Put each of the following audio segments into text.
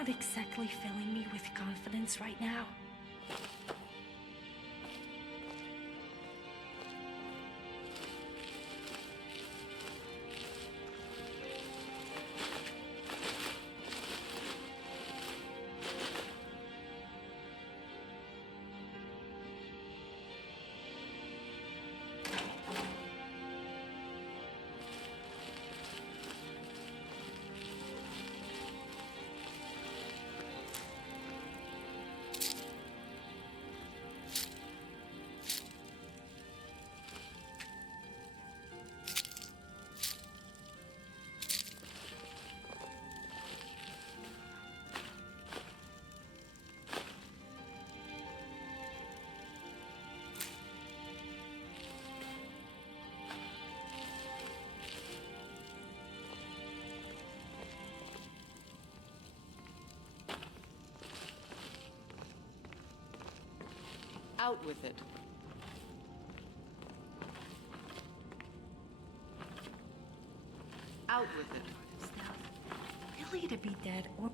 not exactly filling me with confidence right now. Out with it. Out with it. Really to be dead or...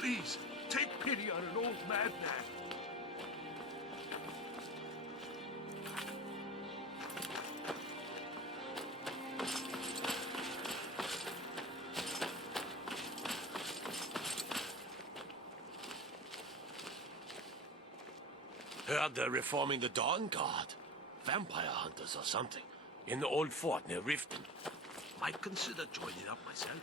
Please, take pity on an old madman. Heard they're reforming the Dawn Guard. Vampire hunters or something. In the old fort near Riften. Might consider joining up myself.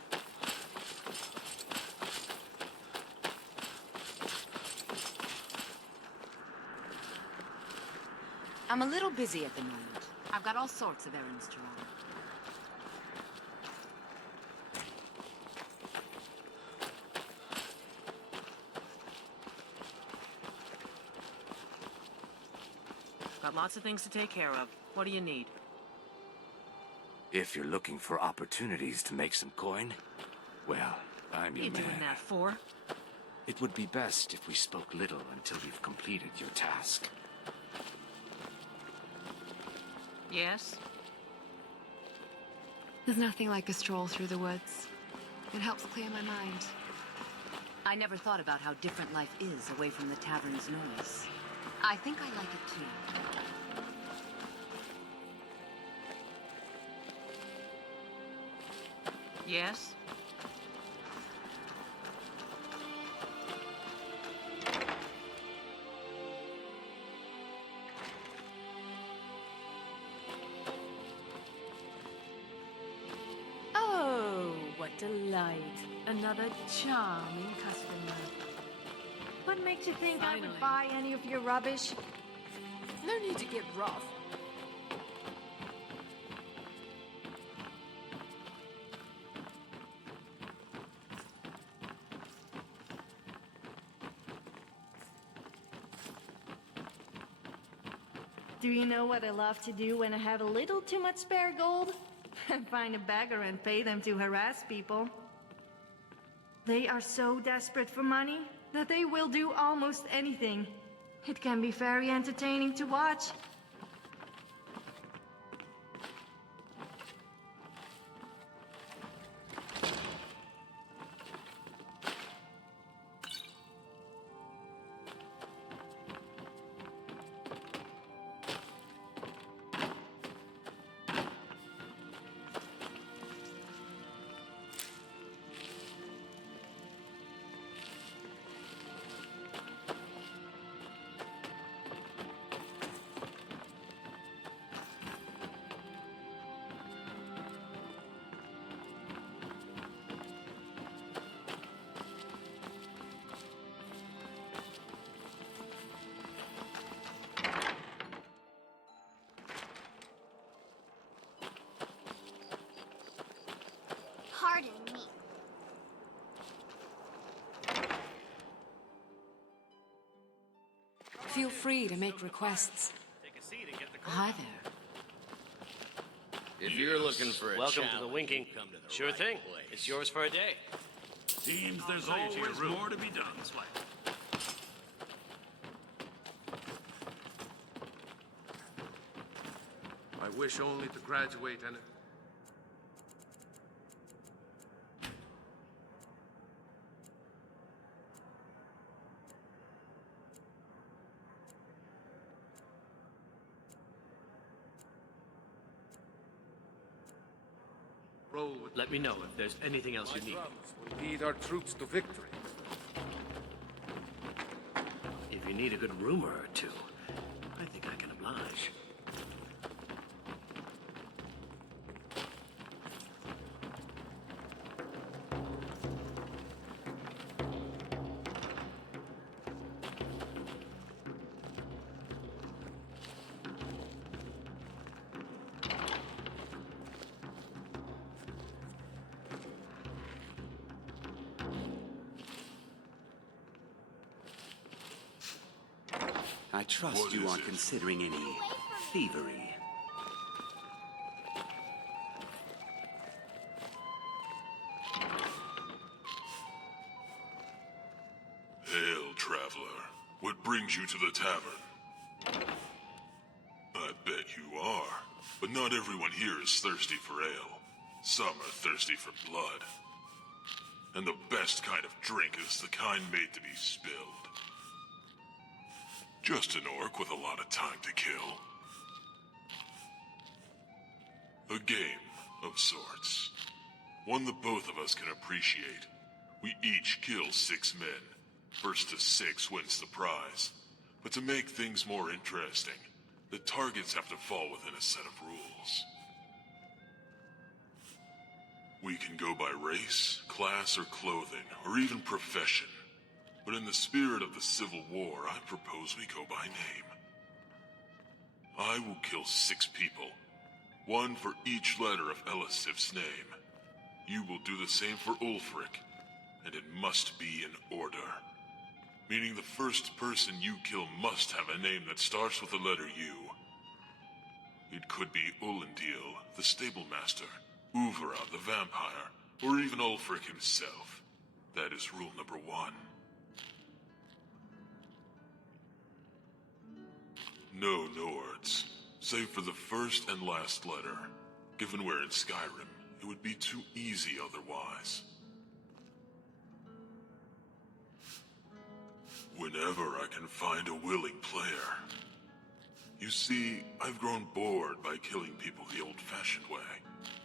I'm a little busy at the moment. I've got all sorts of errands to run. Got lots of things to take care of. What do you need? If you're looking for opportunities to make some coin, well, I'm your man. What are you doing that for? It would be best if we spoke little until you've completed your task. Yes? There's nothing like a stroll through the woods. It helps clear my mind. I never thought about how different life is away from the tavern's noise. I think I like it too. Yes? Oh, what delight. Another charming customer. What makes you think I would buy any of your rubbish? No need to get rough. Do you know what I love to do when I have a little too much spare gold? Find a beggar and pay them to harass people. They are so desperate for money that they will do almost anything. It can be very entertaining to watch. Pardon me. Feel free to make requests. Hi there. If you're looking for a Welcome to challenge, the winking. you come to the Sure right thing. place. It's yours for a day. Seems there's always more to be done. I wish only to graduate and... roll with... Let me know if there's anything else My you need. drums will lead our troops to victory. If you need a good rumor or two, I think I can oblige. I trust you aren't considering any thievery. Hail, traveler. What brings you to the tavern? I bet you are. But not everyone here is thirsty for ale. Some are thirsty for blood. And the best kind of drink is the kind made to be spilled. Just an orc with a lot of time to kill. A game of sorts. One that both of us can appreciate. We each kill 6 men. First to 6 wins the prize. But to make things more interesting, the targets have to fall within a set of rules. We can go by race, class, or clothing, or even profession. But in the spirit of the Civil War, I propose we go by name. I will kill 6 people. 1 for each letter of Elisif's name. You will do the same for Ulfric. And it must be in order. Meaning the first person you kill must have a name that starts with the letter U. It could be Ulendil, the stable master, Uvra, the vampire, or even Ulfric himself. That is rule number 1. No Nords, save for the first and last letter. Given we're in Skyrim, it would be too easy otherwise. Whenever I can find a willing player. You see, I've grown bored by killing people the old-fashioned way.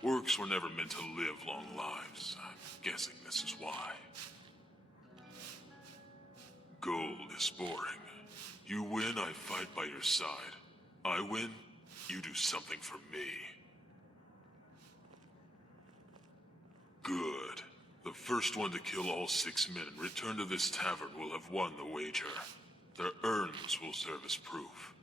Orcs were never meant to live long lives. I'm guessing this is why. Gold is boring. You win, I fight by your side. I win, you do something for me. Good. The first one to kill all 6 men and return to this tavern will have won the wager. Their urns will serve as proof.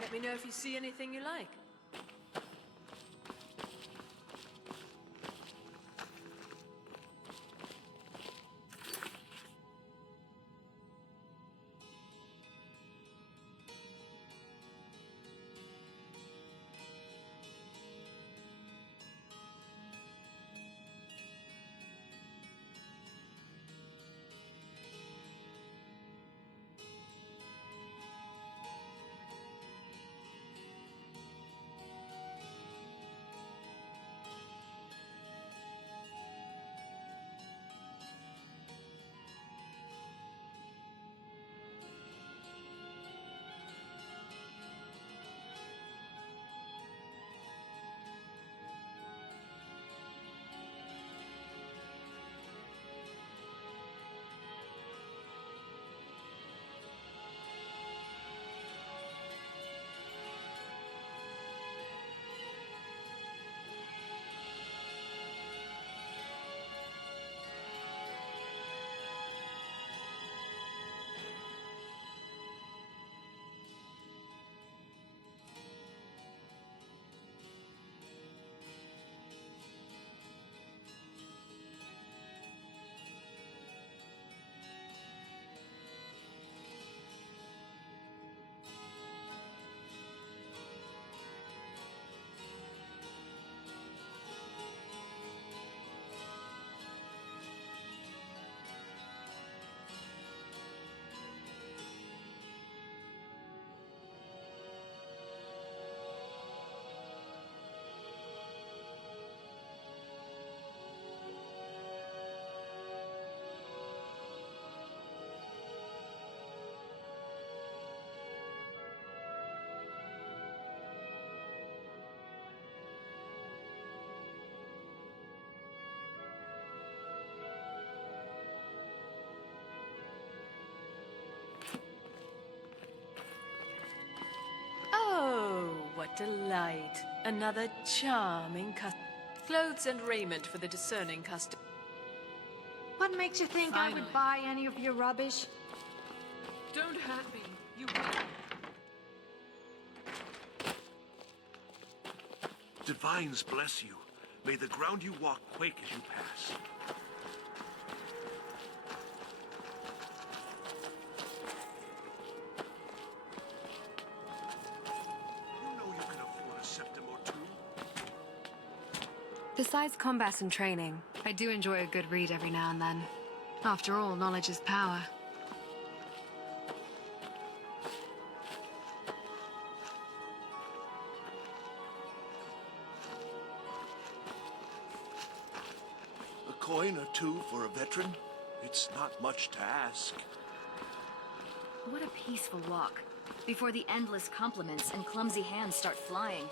Let me know if you see anything you like. delight. Another charming customer. Clothes and raiment for the discerning customer. What makes you think I would buy any of your rubbish? Don't hurt me. You Divines bless you. May the ground you walk quake as you pass. You know you can afford a septim or two. Besides combat and training, I do enjoy a good read every now and then. After all, knowledge is power. A coin or two for a veteran? It's not much to ask. What a peaceful walk, before the endless compliments and clumsy hands start flying.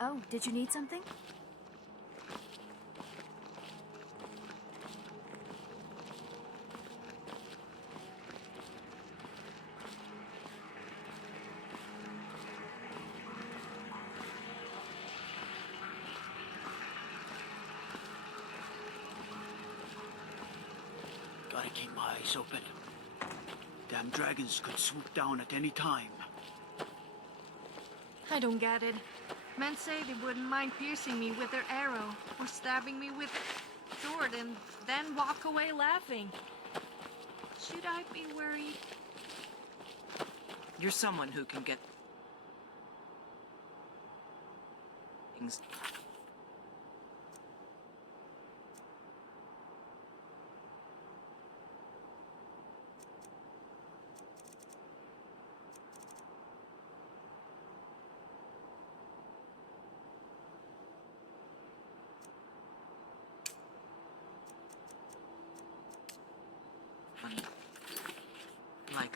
Oh, did you need something? Gotta keep my eyes open. Damn dragons could swoop down at any time. I don't get it. Men say they wouldn't mind piercing me with their arrow, or stabbing me with a sword, and then walk away laughing. Should I be worried? You're someone who can get things. Like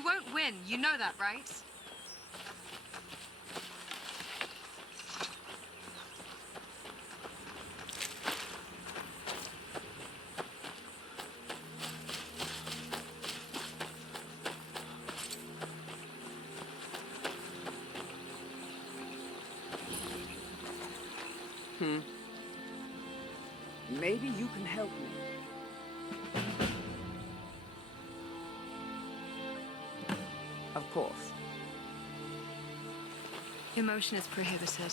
You won't win. You know that, right? Maybe you can help me. Of course. Emotion is prohibited.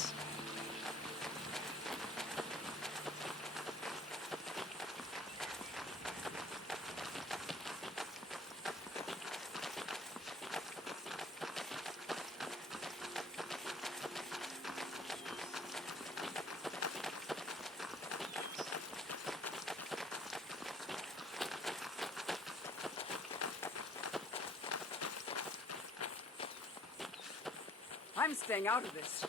I'm staying out of this.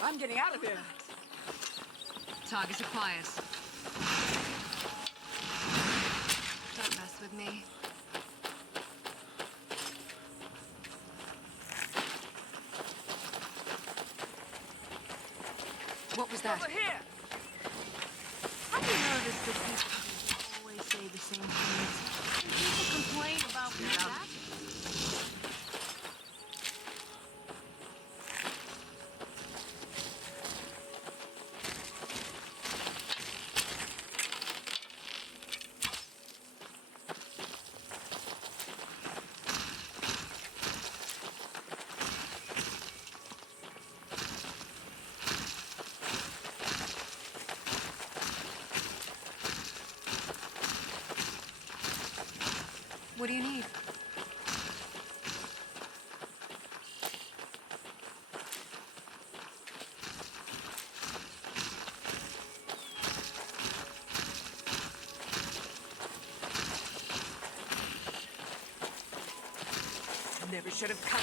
I'm getting out of here. Targets acquired. Don't mess with me. What was that? Over here! Have you noticed that people always say the same things? And people complain about being that? What do you need? Never should have come.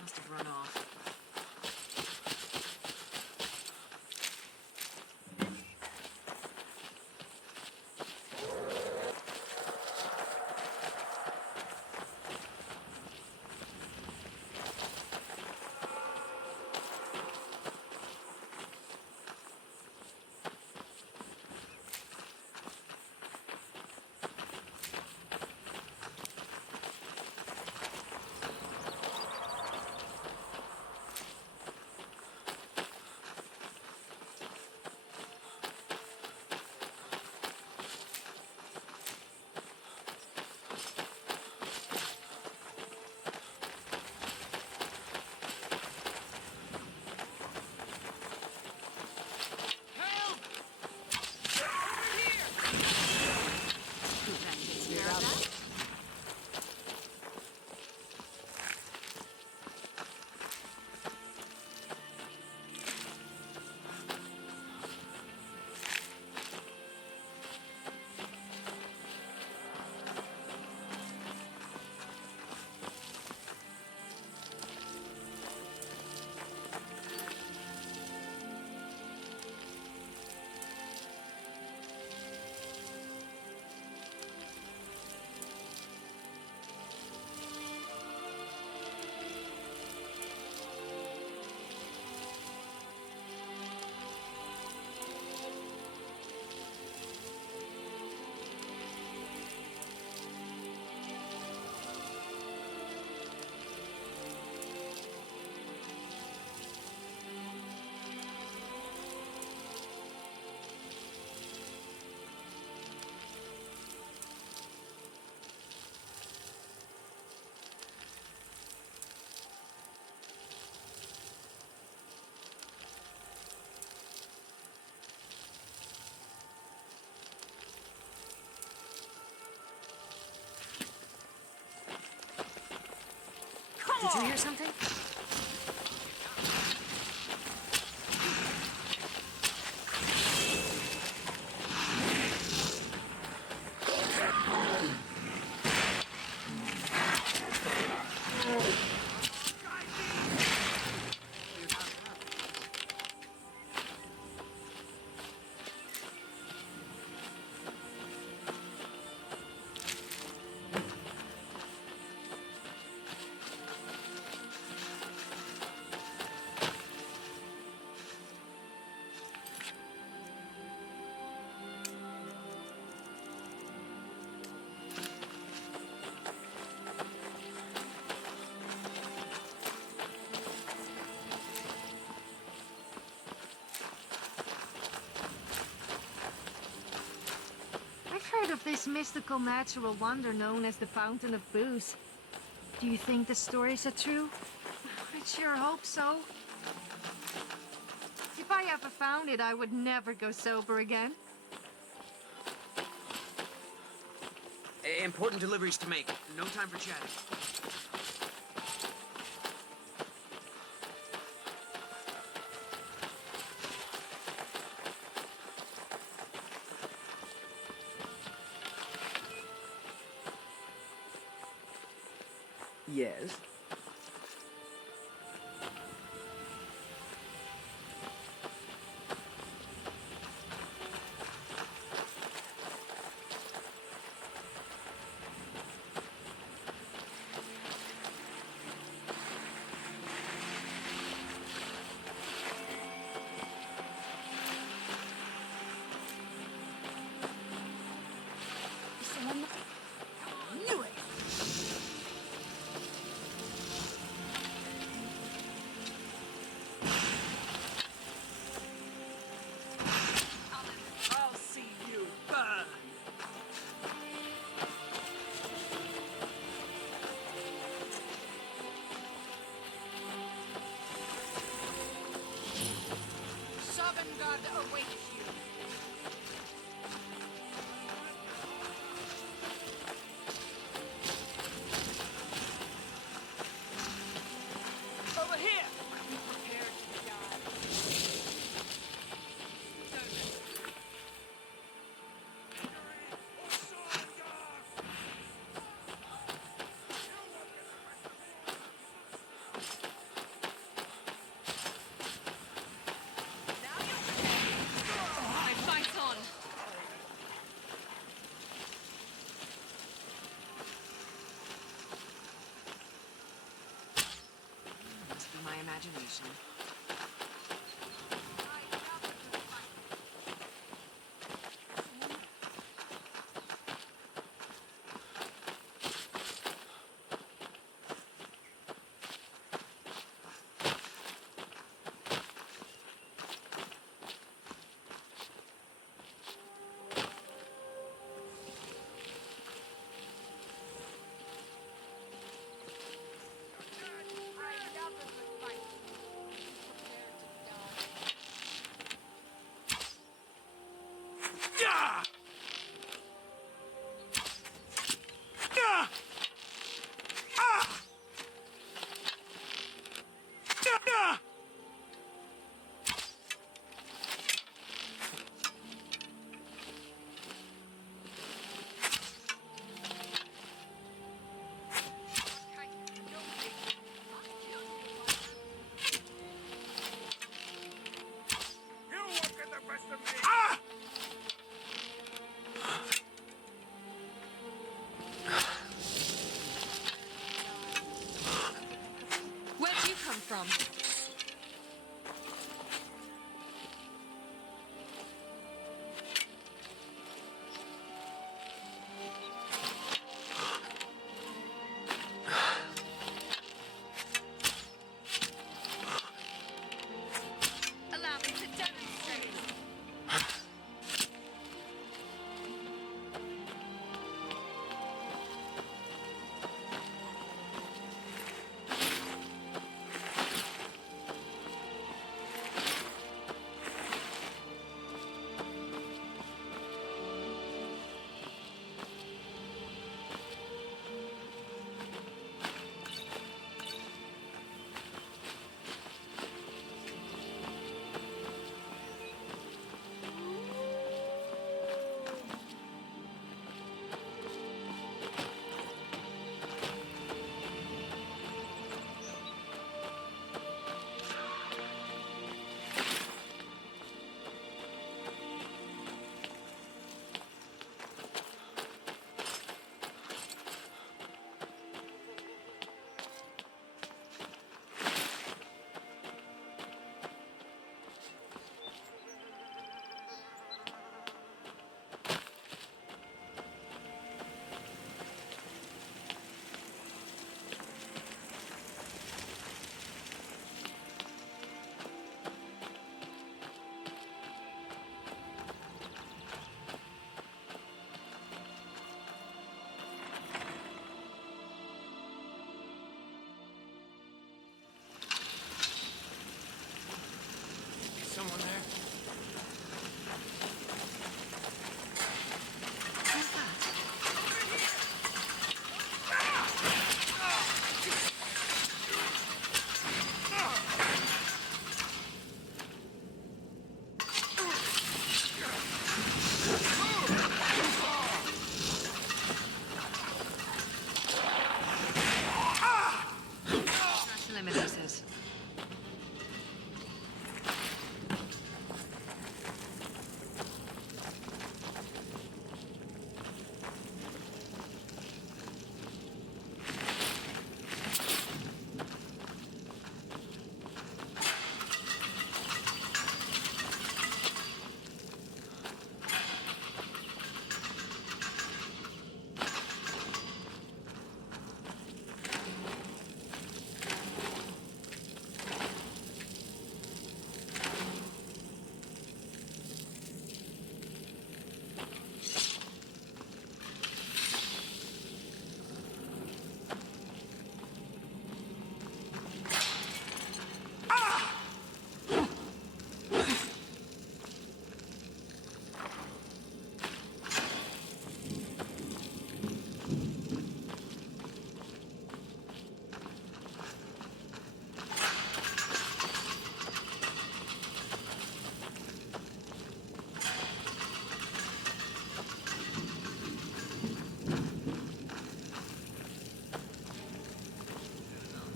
Must have run off. Did you hear something? of this mystical natural wonder known as the Fountain of Booze. Do you think the stories are true? I sure hope so. If I ever found it, I would never go sober again. Important deliveries to make. No time for chatting. Yes. I'll see you burn! Sovngarde awaits you. Over here! Be prepared to die. My fight's on! Must be my imagination.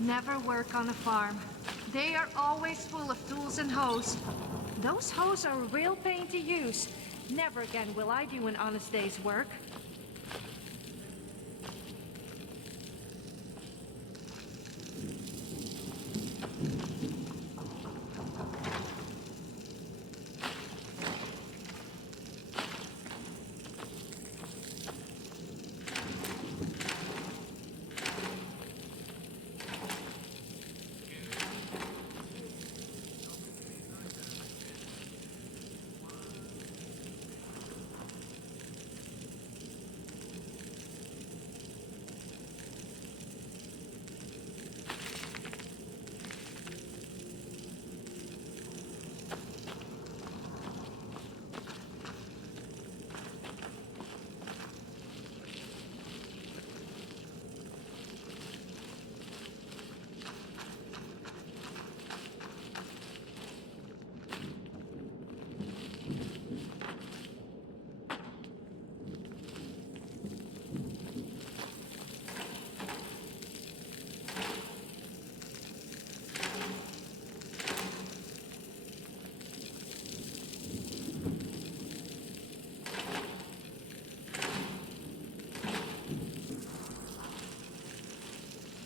never work on a farm. They are always full of tools and hoes. Those hoes are a real pain to use. Never again will I do an honest day's work.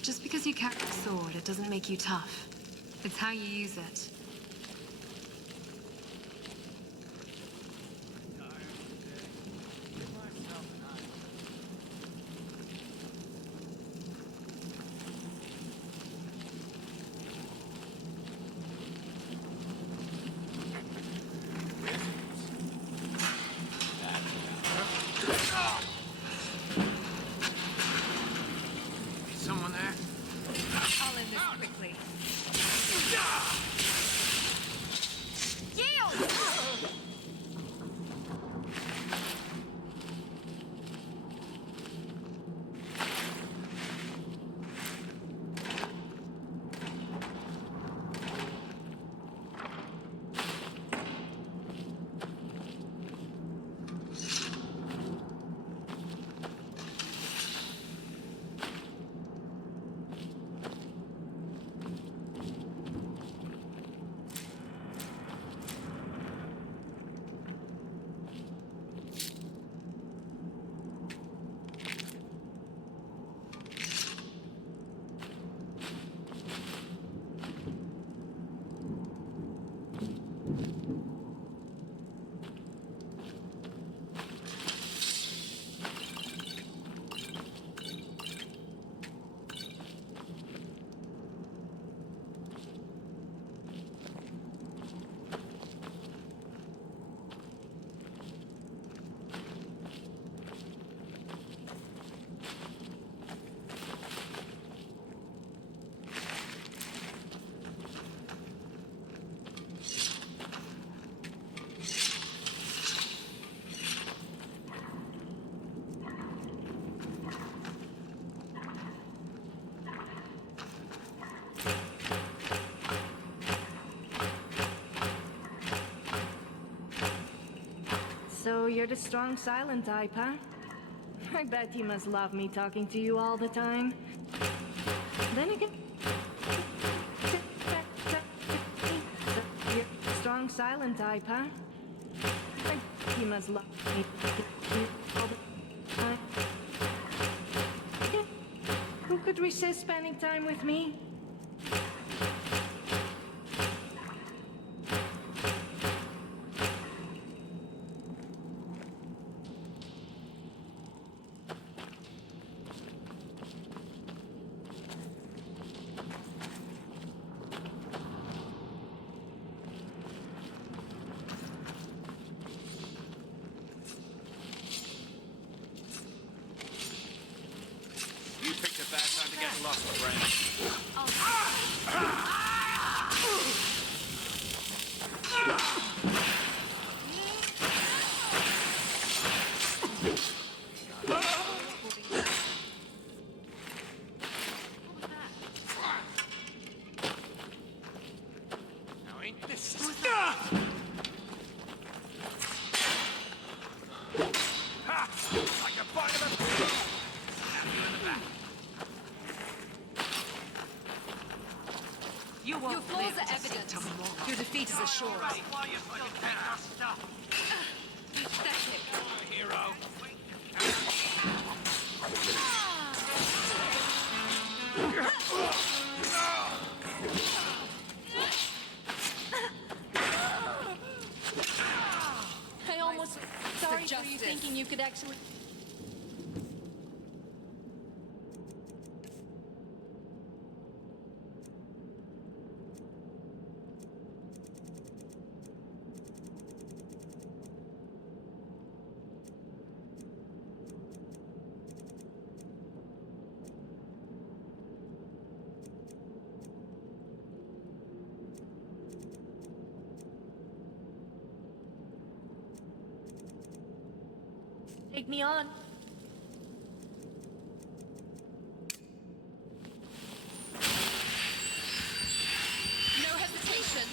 Just because you carry a sword, it doesn't make you tough. It's how you use it. Someone there? I'll end this quickly. So you're the strong silent type, huh? I bet you must love me talking to you all the time. Then again... You're the strong silent type, huh? I bet you must love me all the time. Who could resist spending time with me? You picked a bad time to get lost, friend. I'll Your defeat is assured. Why you fucking take our stuff? Pathetic. Hero. I almost... Sorry for you justice. thinking you could actually... Take me on. No hesitation.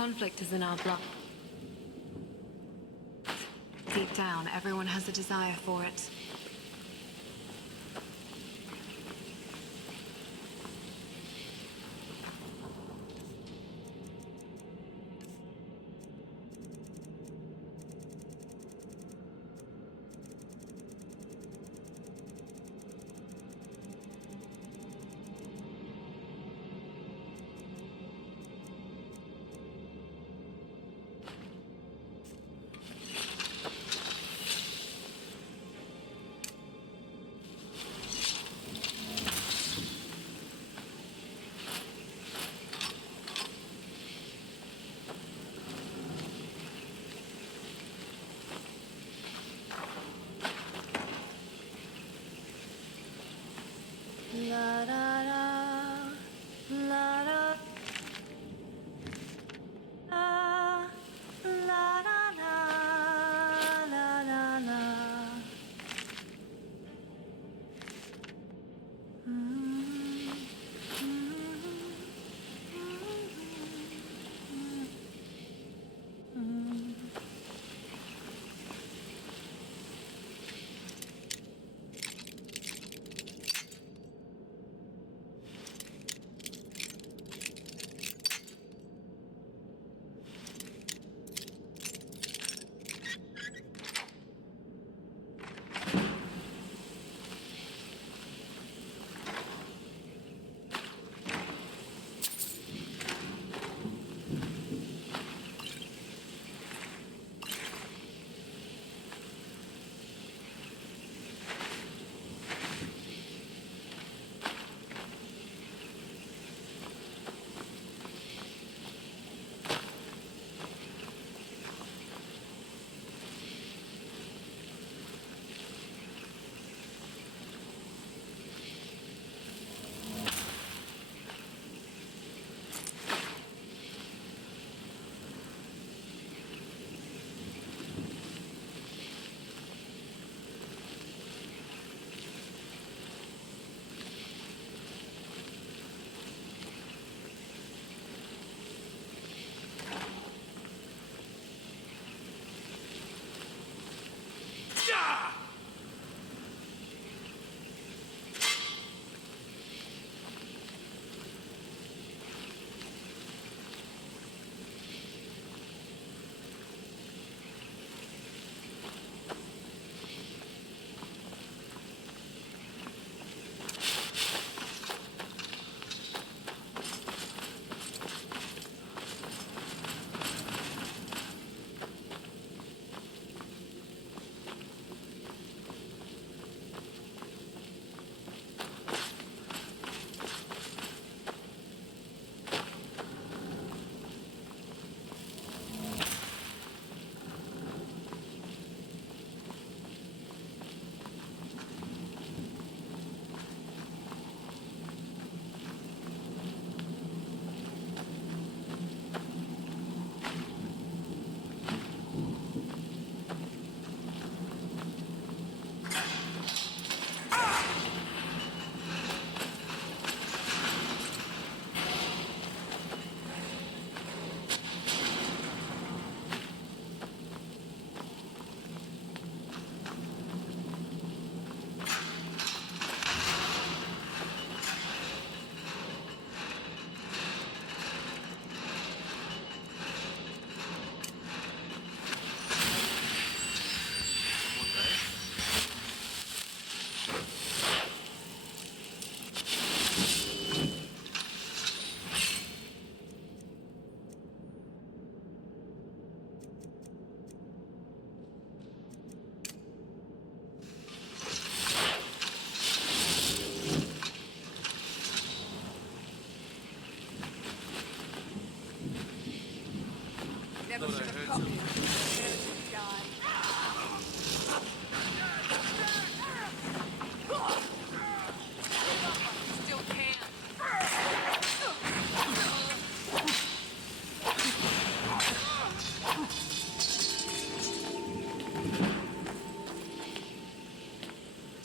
Conflict is in our blood. Deep down, everyone has a desire for it. La da da, la da, la da da.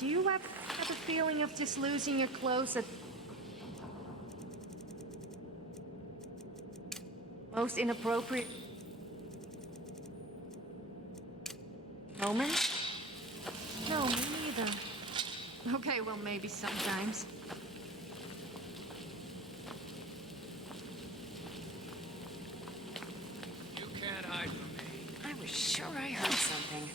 Do you ever have a feeling of just losing your clothes at most inappropriate moment? No, me neither. Okay, well, maybe sometimes. You can't hide from me. I was sure I heard something.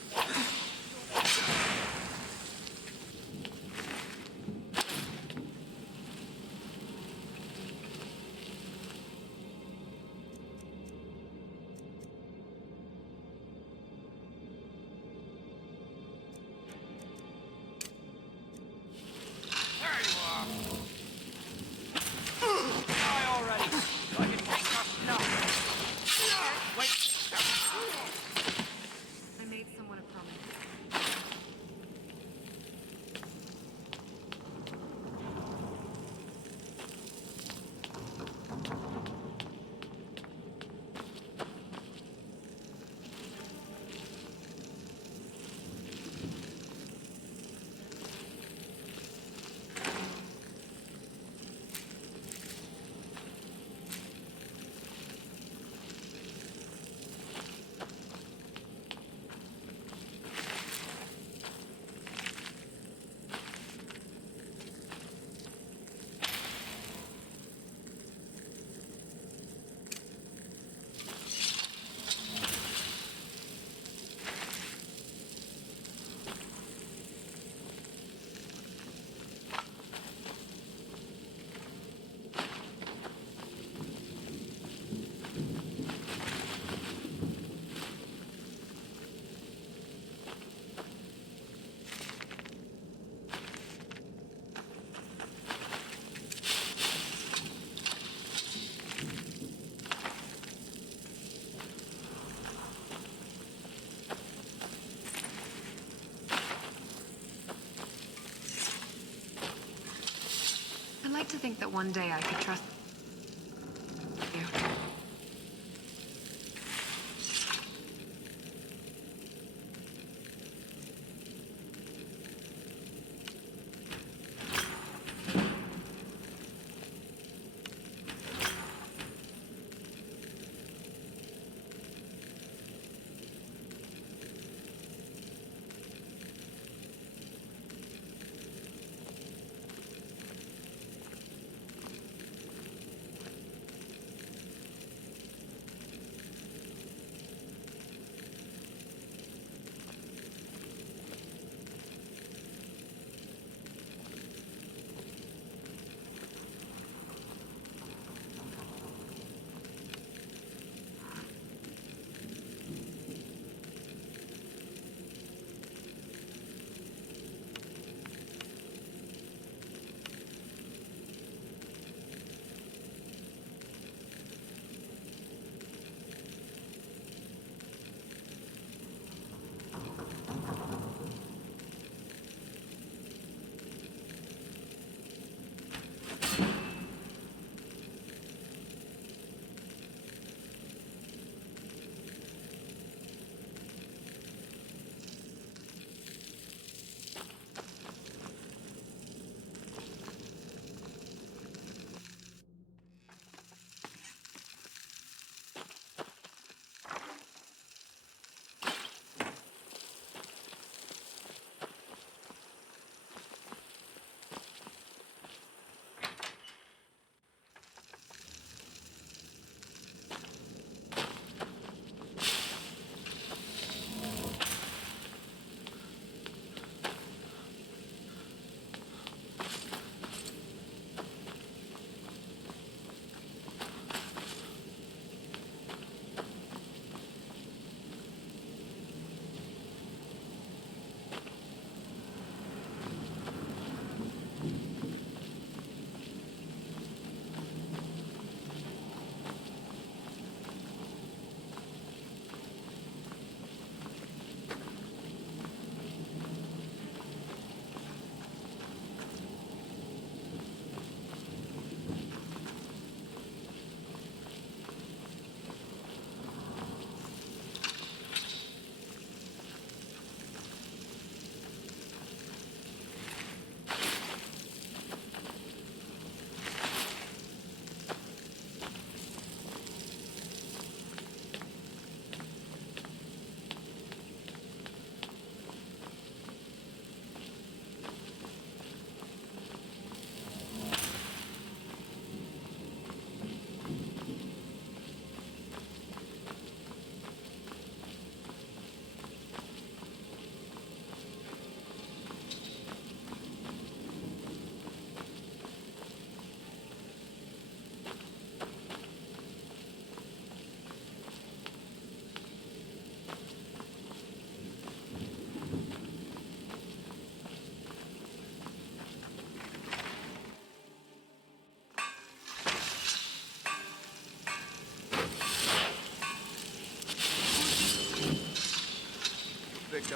There you are. Die already. So I can take your stuff. Wait. I made someone a promise. I'd like to think that one day I could trust you.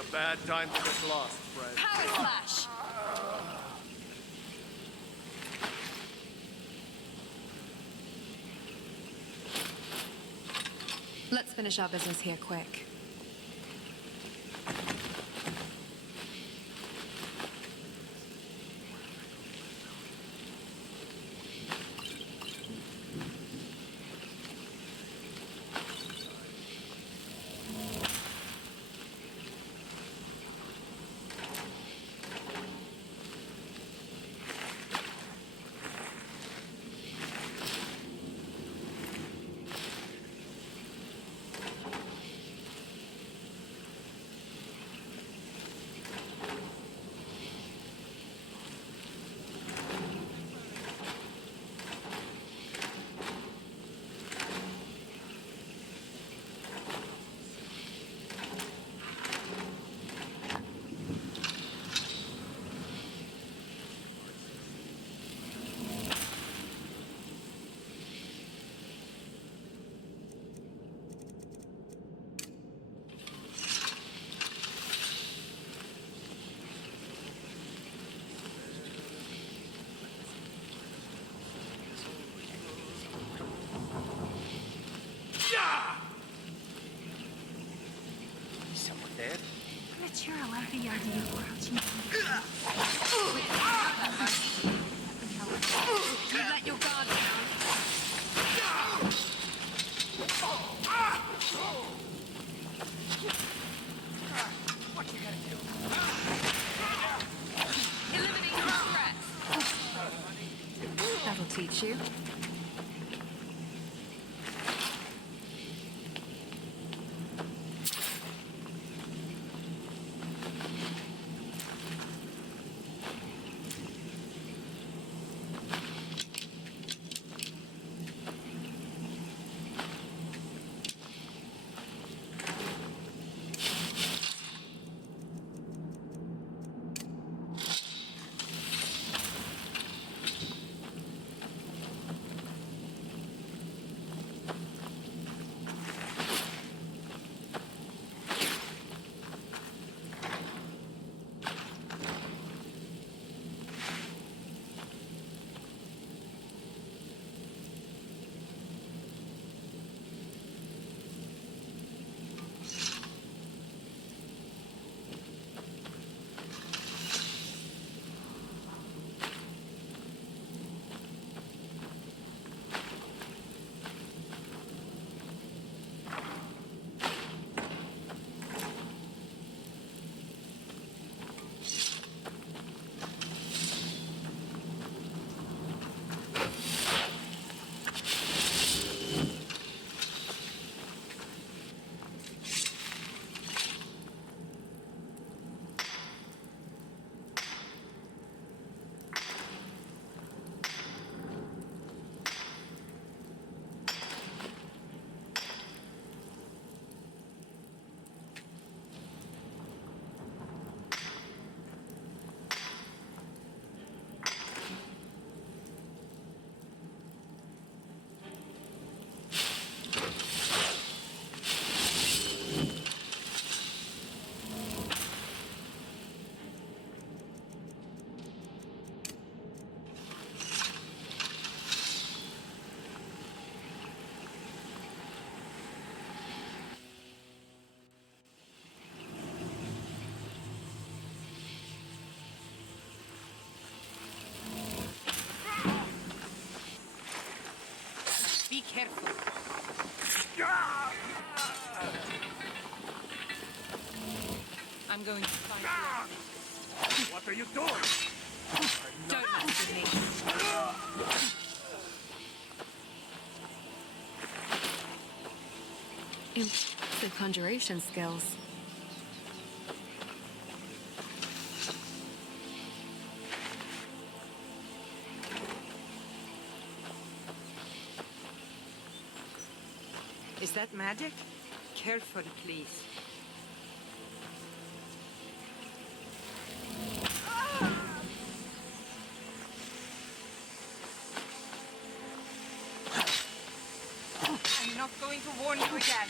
a bad time to get lost, friend. Power slash! Let's finish our business here quick. Someone dead? But you're like the idea of crouching. You let your guard down. What you gonna do? Eliminate the threat. That'll teach you. Be careful. I'm going to find you. What are you doing? Don't mess with me. Impressive conjuration skills. Is that magic? Careful, please. I'm not going to warn you again.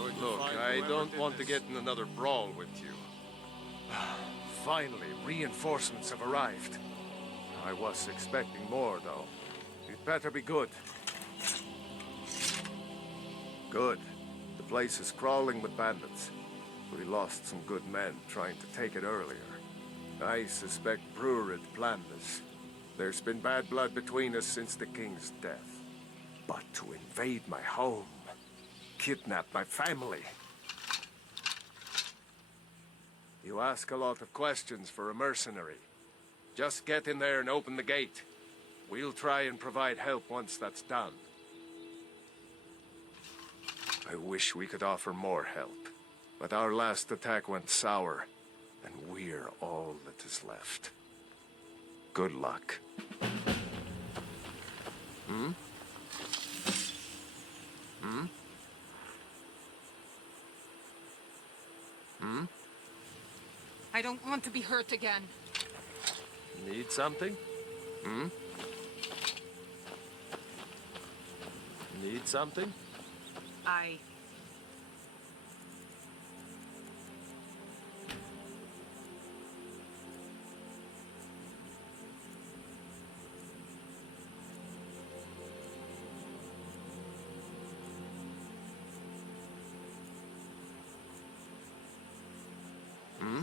Look, I don't want to get in another brawl with you. Finally, reinforcements have arrived. I was expecting more, though. It better be good. Good. The place is crawling with bandits. We lost some good men trying to take it earlier. I suspect Brurid planned this. There's been bad blood between us since the king's death. But to invade my home, kidnap my family... You ask a lot of questions for a mercenary. Just get in there and open the gate. We'll try and provide help once that's done. I wish we could offer more help, but our last attack went sour, and we're all that is left. Good luck. Hmm? Hmm? Hmm? I don't want to be hurt again. Need something? Hmm? Need something? Hmm?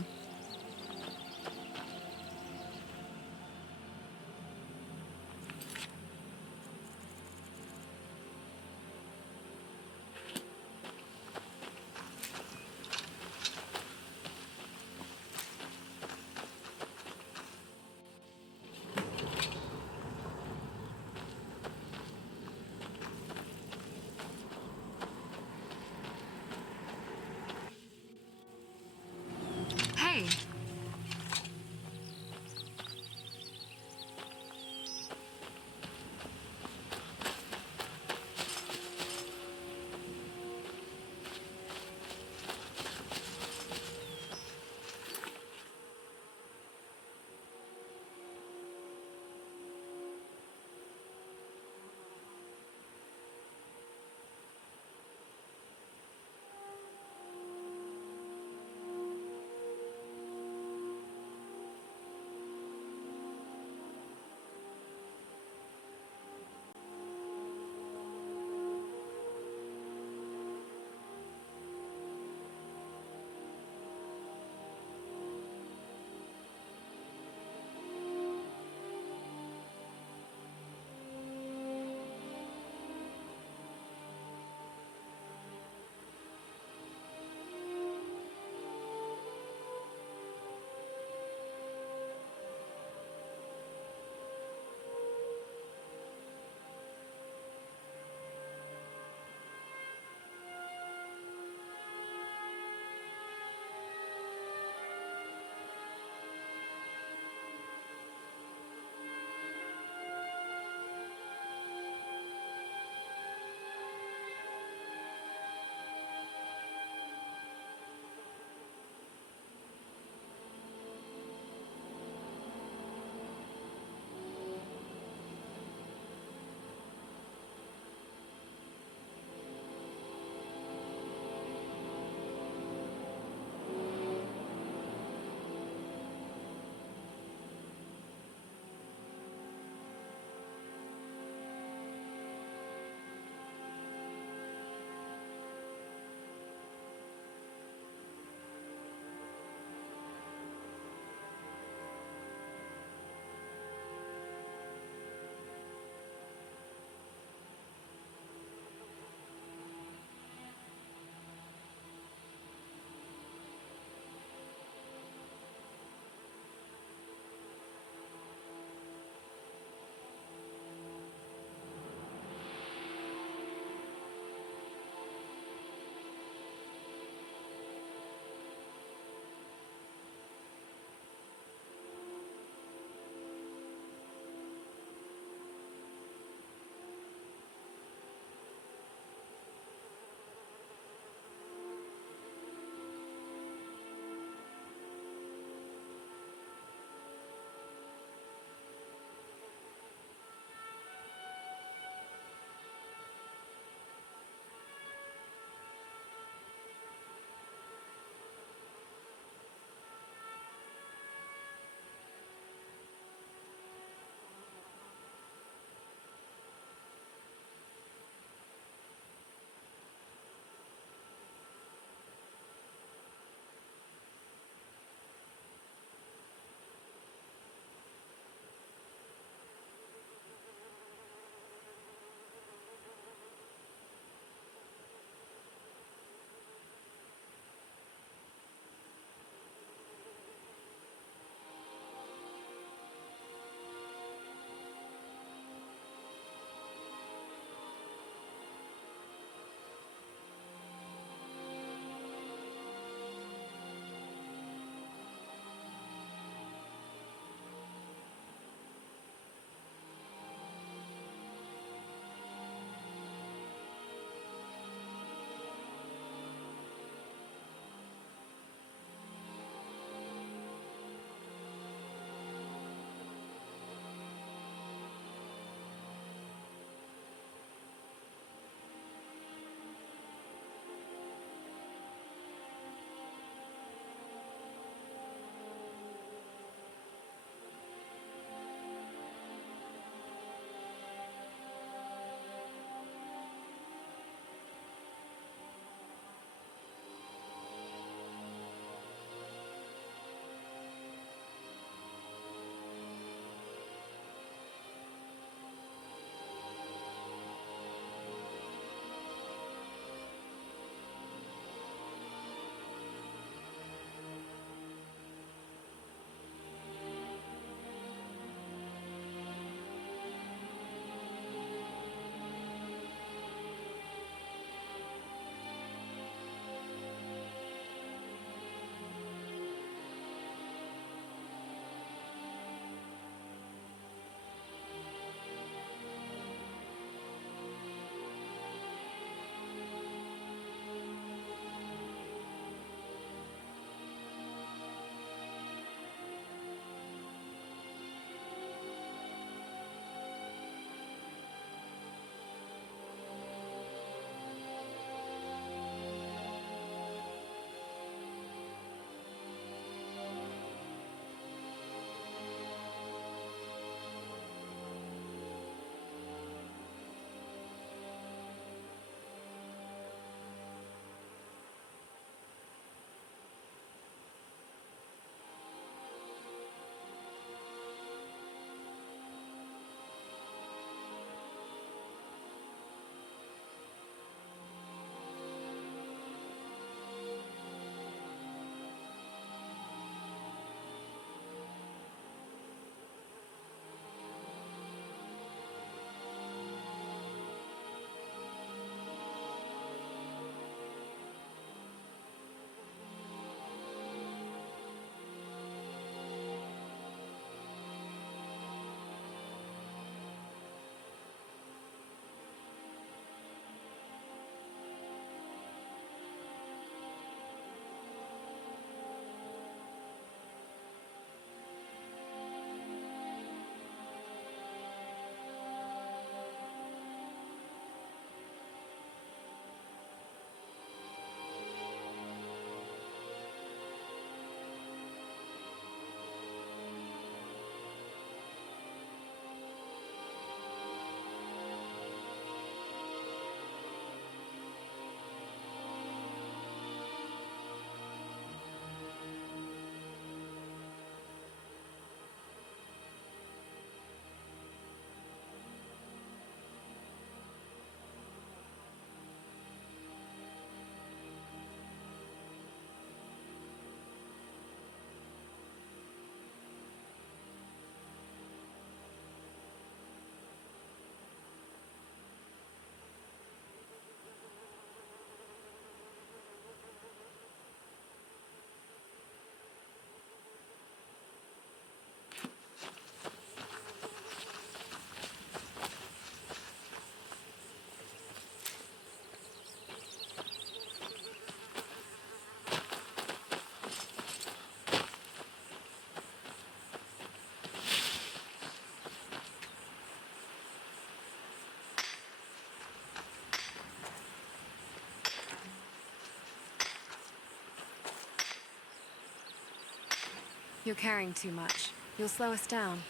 You're carrying too much. You'll slow us down.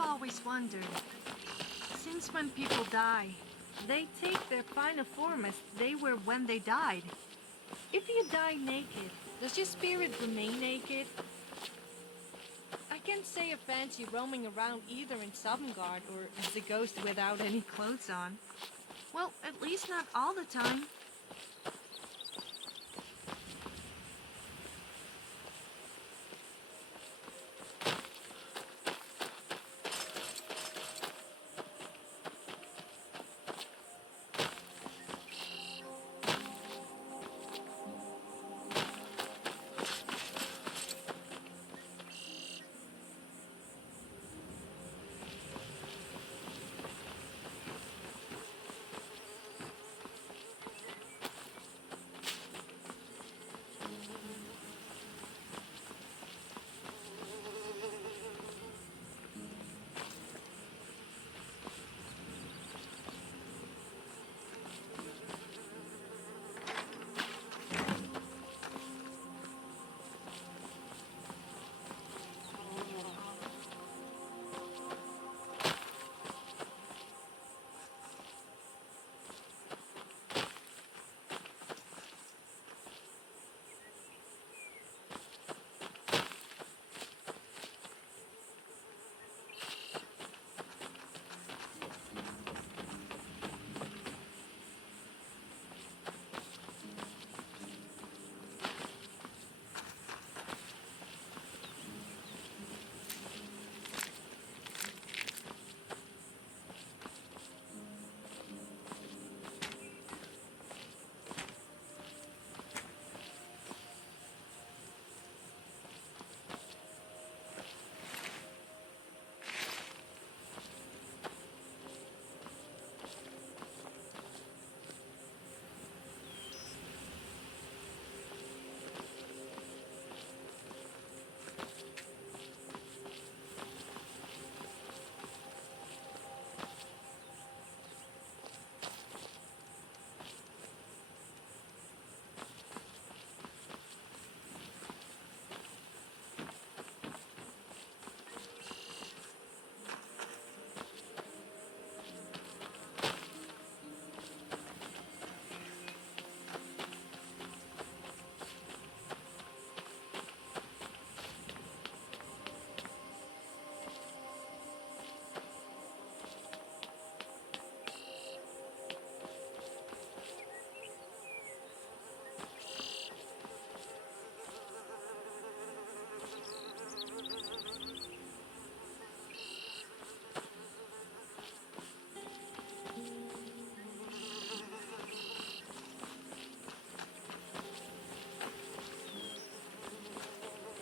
I've always wondered, since when people die, they take their final form as they were when they died. If you die naked, does your spirit remain naked? I can't say I fancy roaming around either in Sovngarde or as a ghost without any clothes on. Well, at least not all the time.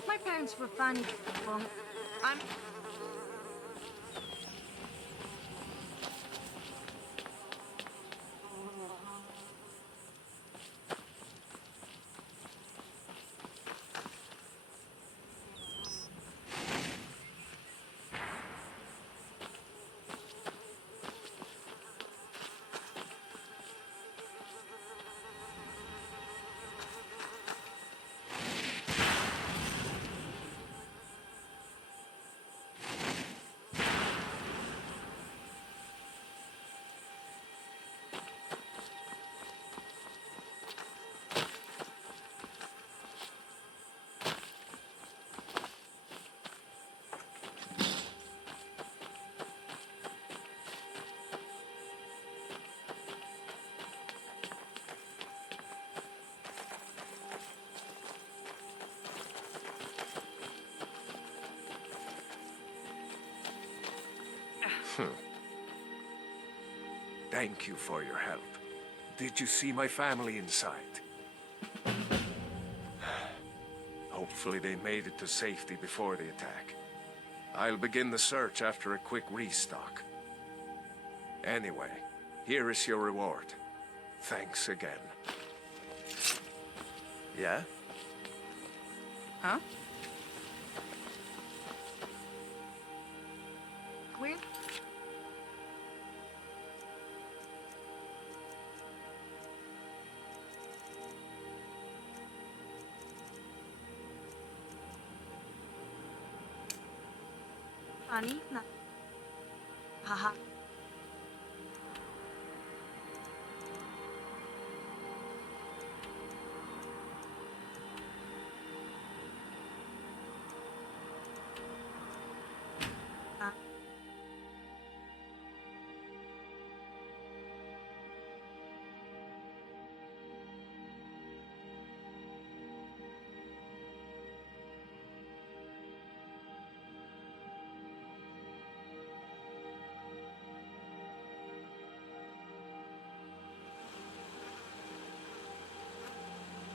My parents were funny people. I'm... Thank you for your help. Did you see my family inside? Hopefully Hopefully they made it to safety before the attack. I'll begin the search after a quick restock. Anyway, here is your reward. Thanks again. Yeah? Huh? Where? Ani, na. Haha.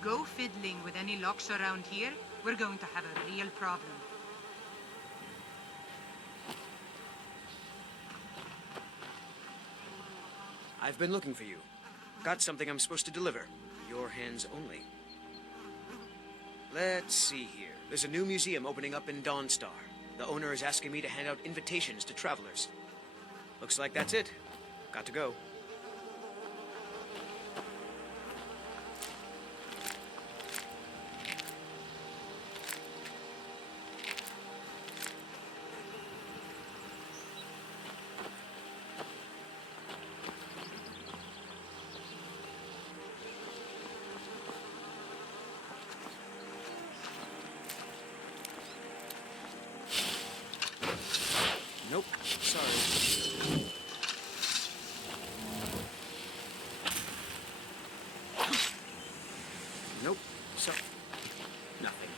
Go fiddling with any locks around here, we're going to have a real problem. I've been looking for you. Got something I'm supposed to deliver. Your hands only. Let's see here. There's a new museum opening up in Dawnstar. The owner is asking me to hand out invitations to travelers. Looks like that's it. Got to go. Nope, sorry. Nope, so... nothing.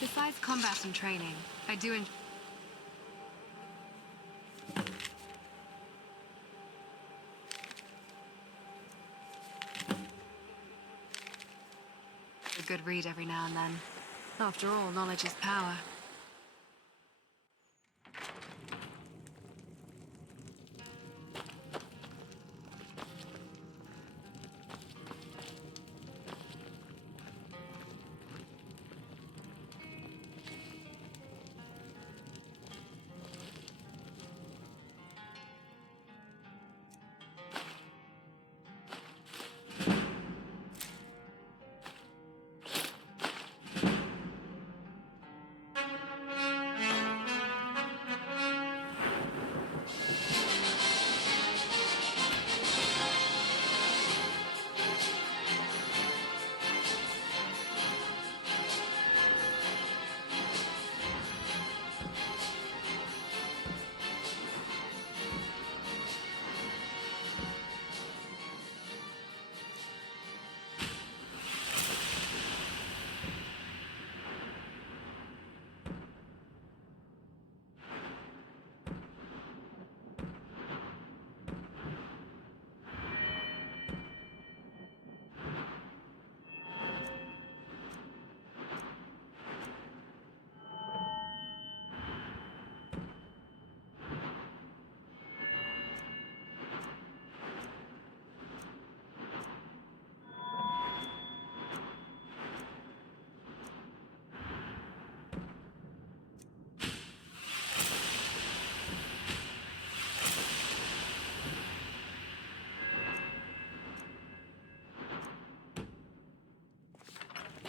Besides combat and training, I do enjoy a good read every now and then. After all, knowledge is power.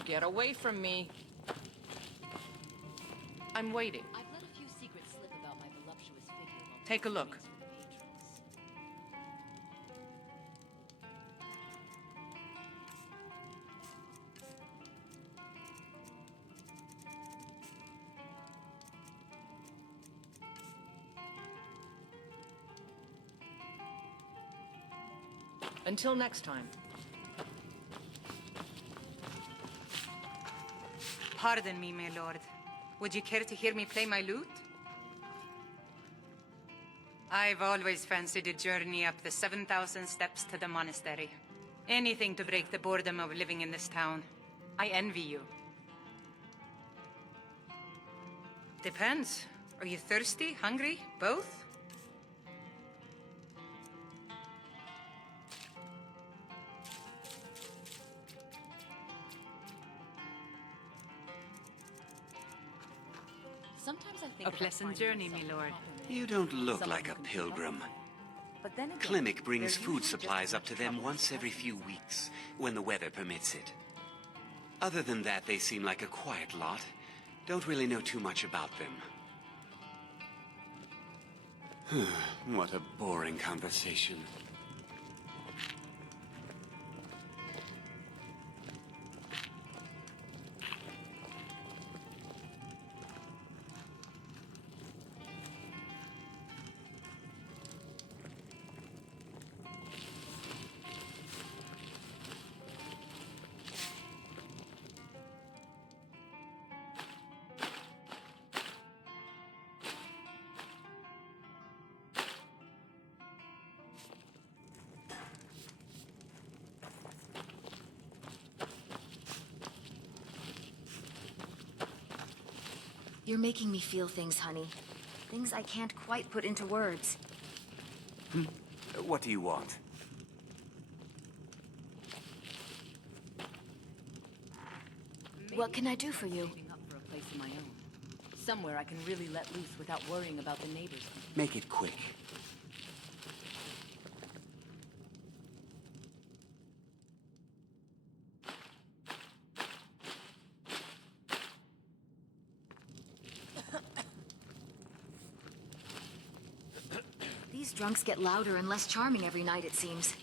Get away from me. I'm waiting. I've let a few secrets slip about my voluptuous figure. Take a look. Until next time. Pardon me, my lord. Would you care to hear me play my lute? I've always fancied a journey up the 7,000 steps to the monastery. Anything to break the boredom of living in this town. I envy you. Depends. Are you thirsty, hungry, both? Sometimes I think A pleasant journey, my lord. You don't look like a pilgrim. But then again, Klimek brings they're food usually just supplies as up to much them trouble once as every few weeks, when the weather permits it. Other than that, they seem like a quiet lot. Don't really know too much about them. What a boring conversation. You're making me feel things, honey. Things I can't quite put into words. What do you want? What can I do for you? Saving up for a place of my own. Somewhere I can really let loose without worrying about the neighbors. Make it quick. These drunks get louder and less charming every night, it seems.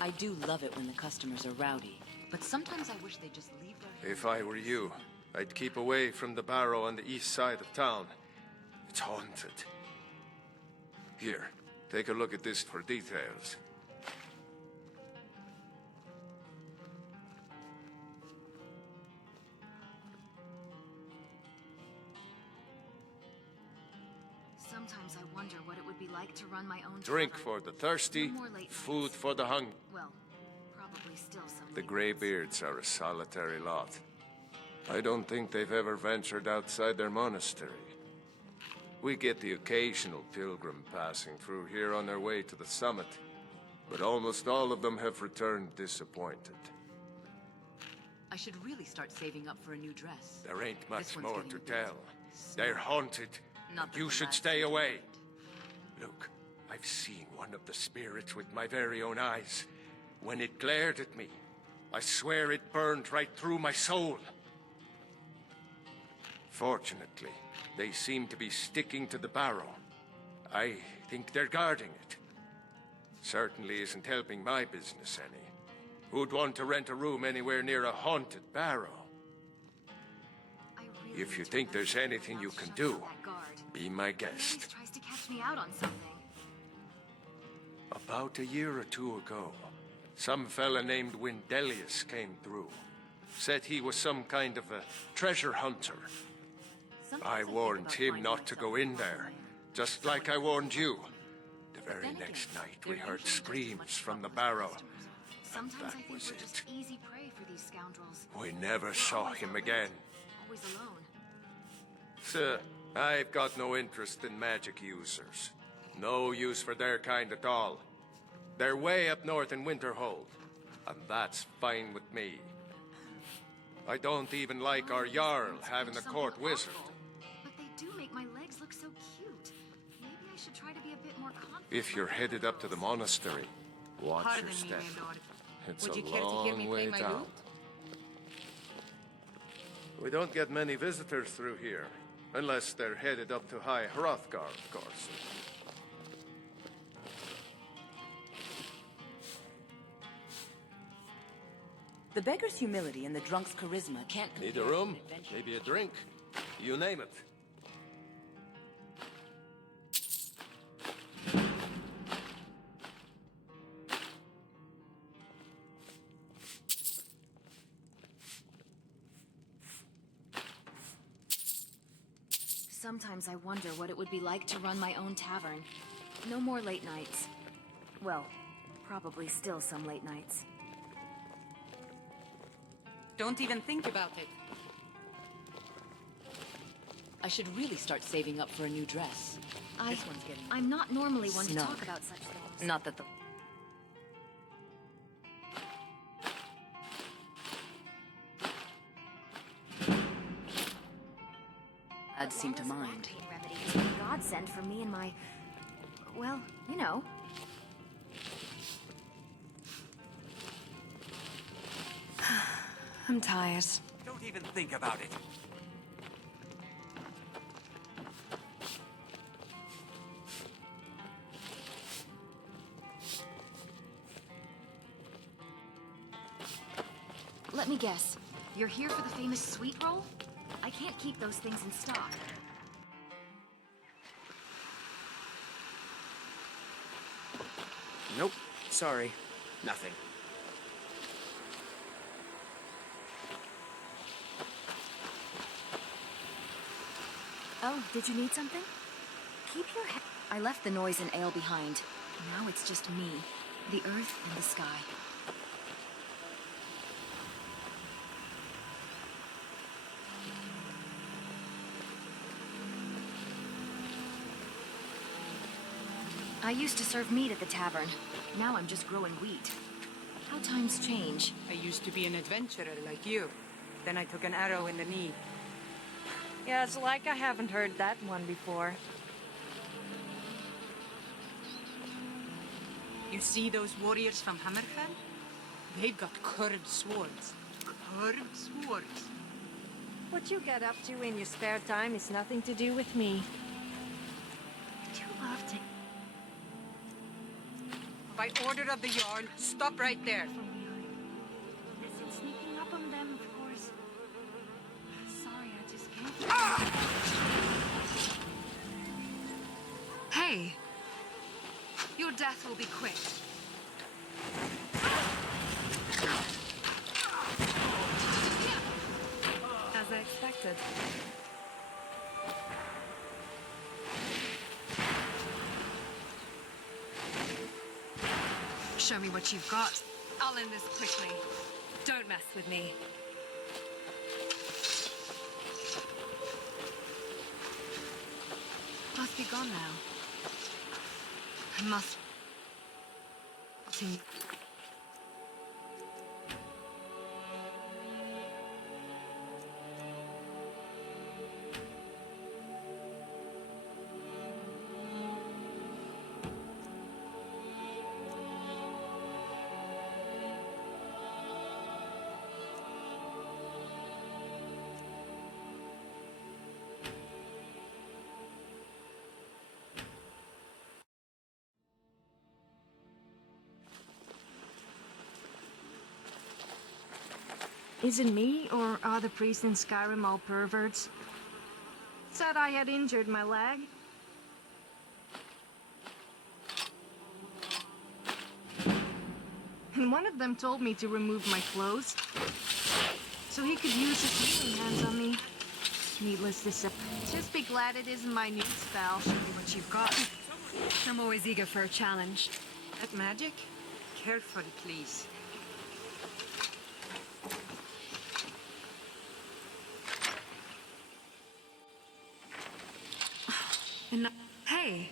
I do love it when the customers are rowdy, but sometimes I wish they'd just leave their... If I were you, I'd keep away from the barrow on the east side of town. It's haunted. Here, take a look at this for details. Sometimes I wonder what it would be like to run my own Drink tavern. for the thirsty, No more late food nights. for the hungry. Well, probably still some The late Greybeards are a solitary lot. I don't think they've ever ventured outside their monastery. We get the occasional pilgrim passing through here on their way to the summit, but almost all of them have returned disappointed. I should really start saving up for a new dress. There ain't This much one's more getting to a bit tell. They're haunted. Not that You the should lads stay seem to away. mind. Look, I've seen one of the spirits with my very own eyes. When it glared at me, I swear it burned right through my soul. Fortunately, they seem to be sticking to the barrow. I think they're guarding it. Certainly isn't helping my business any. Who'd want to rent a room anywhere near a haunted barrow? If you think there's anything you can do, be my guest. Always tries to catch me out on something. About a year or two ago, some fella named Windelius came through. Said he was some kind of a treasure hunter. I warned him not to go in there, just like I warned you. The very next night, we heard screams from the barrow. Sometimes I think was we're just easy prey for these scoundrels. We never saw him again. Always alone. Sir, I've got no interest in magic users. No use for their kind at all. They're way up north in Winterhold, and that's fine with me. I don't even like our Jarl having a court wizard. But they do make my legs look so cute. Maybe I should try to be a bit more confident. If you're headed up to the monastery, watch Pardon your me, step. my lord. It's Would a you care to hear me long play way my down. lute? We don't get many visitors through here, unless they're headed up to High Hrothgar, of course. The beggar's humility and the drunk's charisma can't compare. Need a room? Maybe a drink? You name it. Sometimes I wonder what it would be like to run my own tavern. No more late nights. Well, probably still some late nights. Don't even think about it. I should really start saving up for a new dress. This one's getting... I'm not normally one to snug. talk about such things. Not that the... I'd seem to mind. Pain remedy has been a godsend for me and my... well, you know. I'm tired. Don't even think about it. Let me guess. You're here for the famous sweet roll? I can't keep those things in stock. Nope. Sorry. Nothing. Oh, did you need something? Keep your head... I left the noise and ale behind. Now it's just me, the earth, and the sky. I used to serve meat at the tavern. Now I'm just growing wheat. How times change. I used to be an adventurer like you. Then I took an arrow in the knee. Yeah, it's like I haven't heard that one before. You see those warriors from Hammerfell? They've got curved swords. Curved swords. What you get up to in your spare time is nothing to do with me. You love to... By order of the Jarl, stop right there. Isn't sneaking up on them, of course. Sorry, I just can't... Hey! Your death will be quick. As I expected. Show me what you've got. I'll end this quickly. Don't mess with me. Must be gone now. I must... Is it me, or are the priests in Skyrim all perverts? Said I had injured my leg. And one of them told me to remove my clothes, so he could use his healing hands on me. Needless to say, just be glad it isn't my new spell. Show me what you've got. I'm always eager for a challenge. That magic? Careful, please. Hey!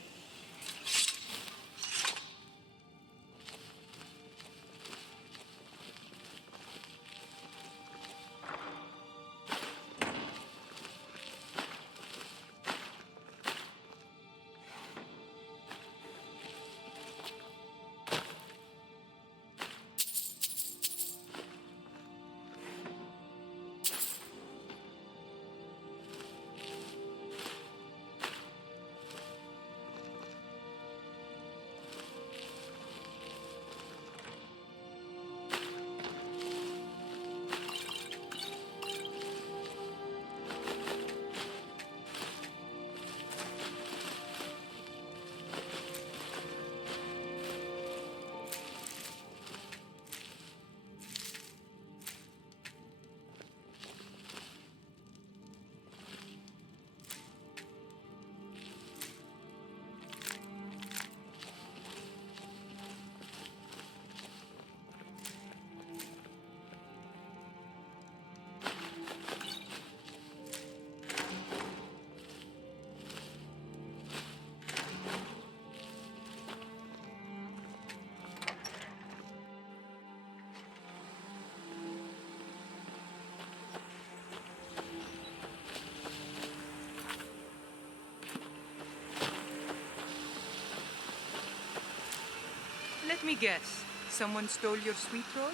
Let me guess. Someone stole your sweet roll?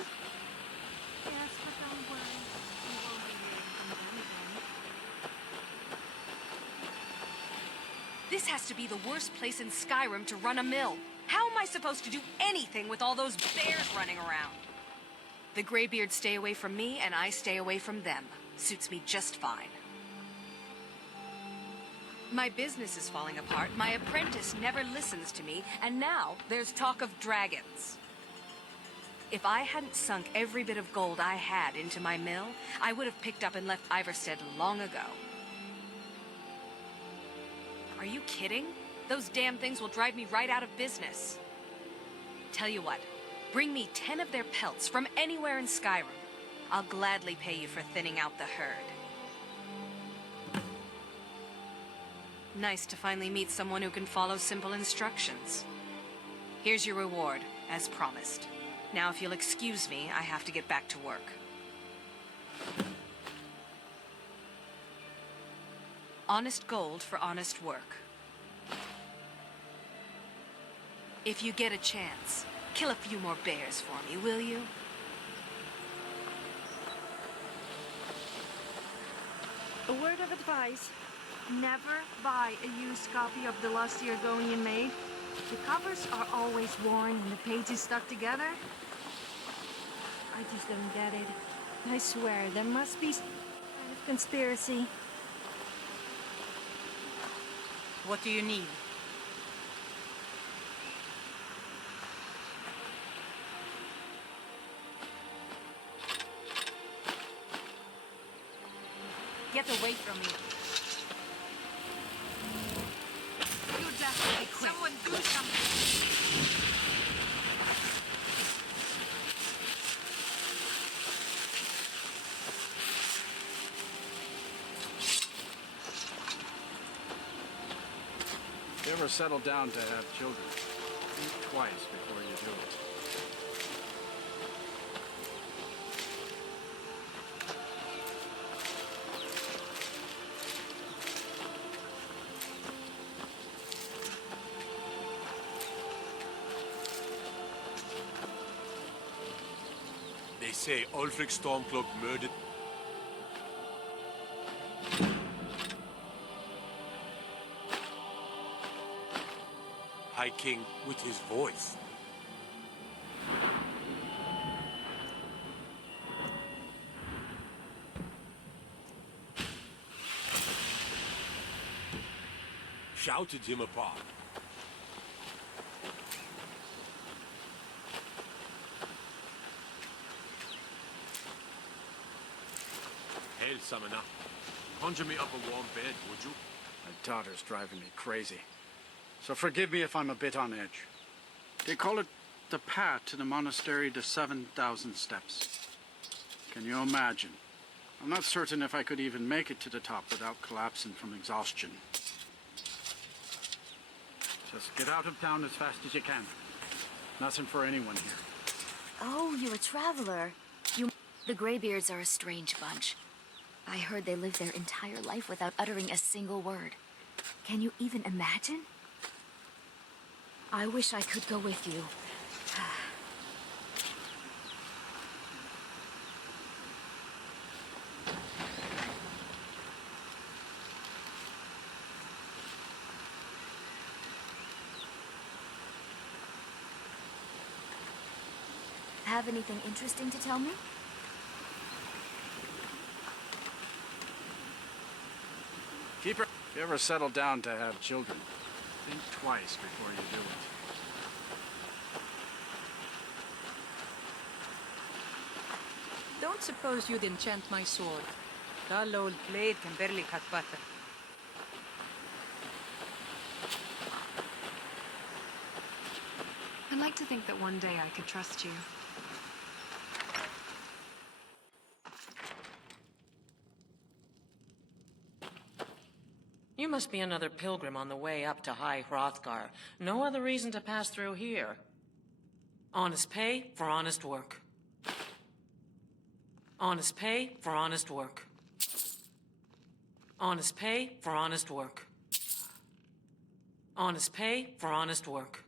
Yes, but don't worry. We won't be hearing from them again. This has to be the worst place in Skyrim to run a mill. How am I supposed to do anything with all those bears running around? The Greybeards stay away from me, and I stay away from them. Suits me just fine. My business is falling apart, my apprentice never listens to me, and now there's talk of dragons. If I hadn't sunk every bit of gold I had into my mill, I would have picked up and left Iverstead long ago. Are you kidding? Those damn things will drive me right out of business. Tell you what, bring me 10 of their pelts from anywhere in Skyrim. I'll gladly pay you for thinning out the herd. Nice to finally meet someone who can follow simple instructions. Here's your reward, as promised. Now, if you'll excuse me, I have to get back to work. Honest gold for honest work. If you get a chance, kill a few more bears for me, will you? A word of advice. Never buy a used copy of The Lusty Argonian Maid. The covers are always worn and the pages stuck together. I just don't get it. I swear, there must be some kind of conspiracy. What do you need? Get away from me. You definitely quit. Someone do something! If you ever settle down to have children, think twice before you do it. They say Ulfric Stormcloak murdered... High King with his voice. Shouted him apart. Hail, Summoner. Conjure me up a warm bed, would you? My daughter's driving me crazy. So forgive me if I'm a bit on edge. They call it the path to the monastery to 7,000 steps. Can you imagine? I'm not certain if I could even make it to the top without collapsing from exhaustion. Just get out of town as fast as you can. Nothing for anyone here. Oh, you're a traveler. The Greybeards are a strange bunch. I heard they lived their entire life without uttering a single word. Can you even imagine? I wish I could go with you. Have anything interesting to tell me? Keeper, if you ever settle down to have children, think twice before you do it. Don't suppose you'd enchant my sword. Dull old blade can barely cut butter. I'd like to think that one day I could trust you. You must be another pilgrim on the way up to High Hrothgar. No other reason to pass through here. Honest pay for honest work. Honest pay for honest work. Honest pay for honest work. Honest pay for honest work.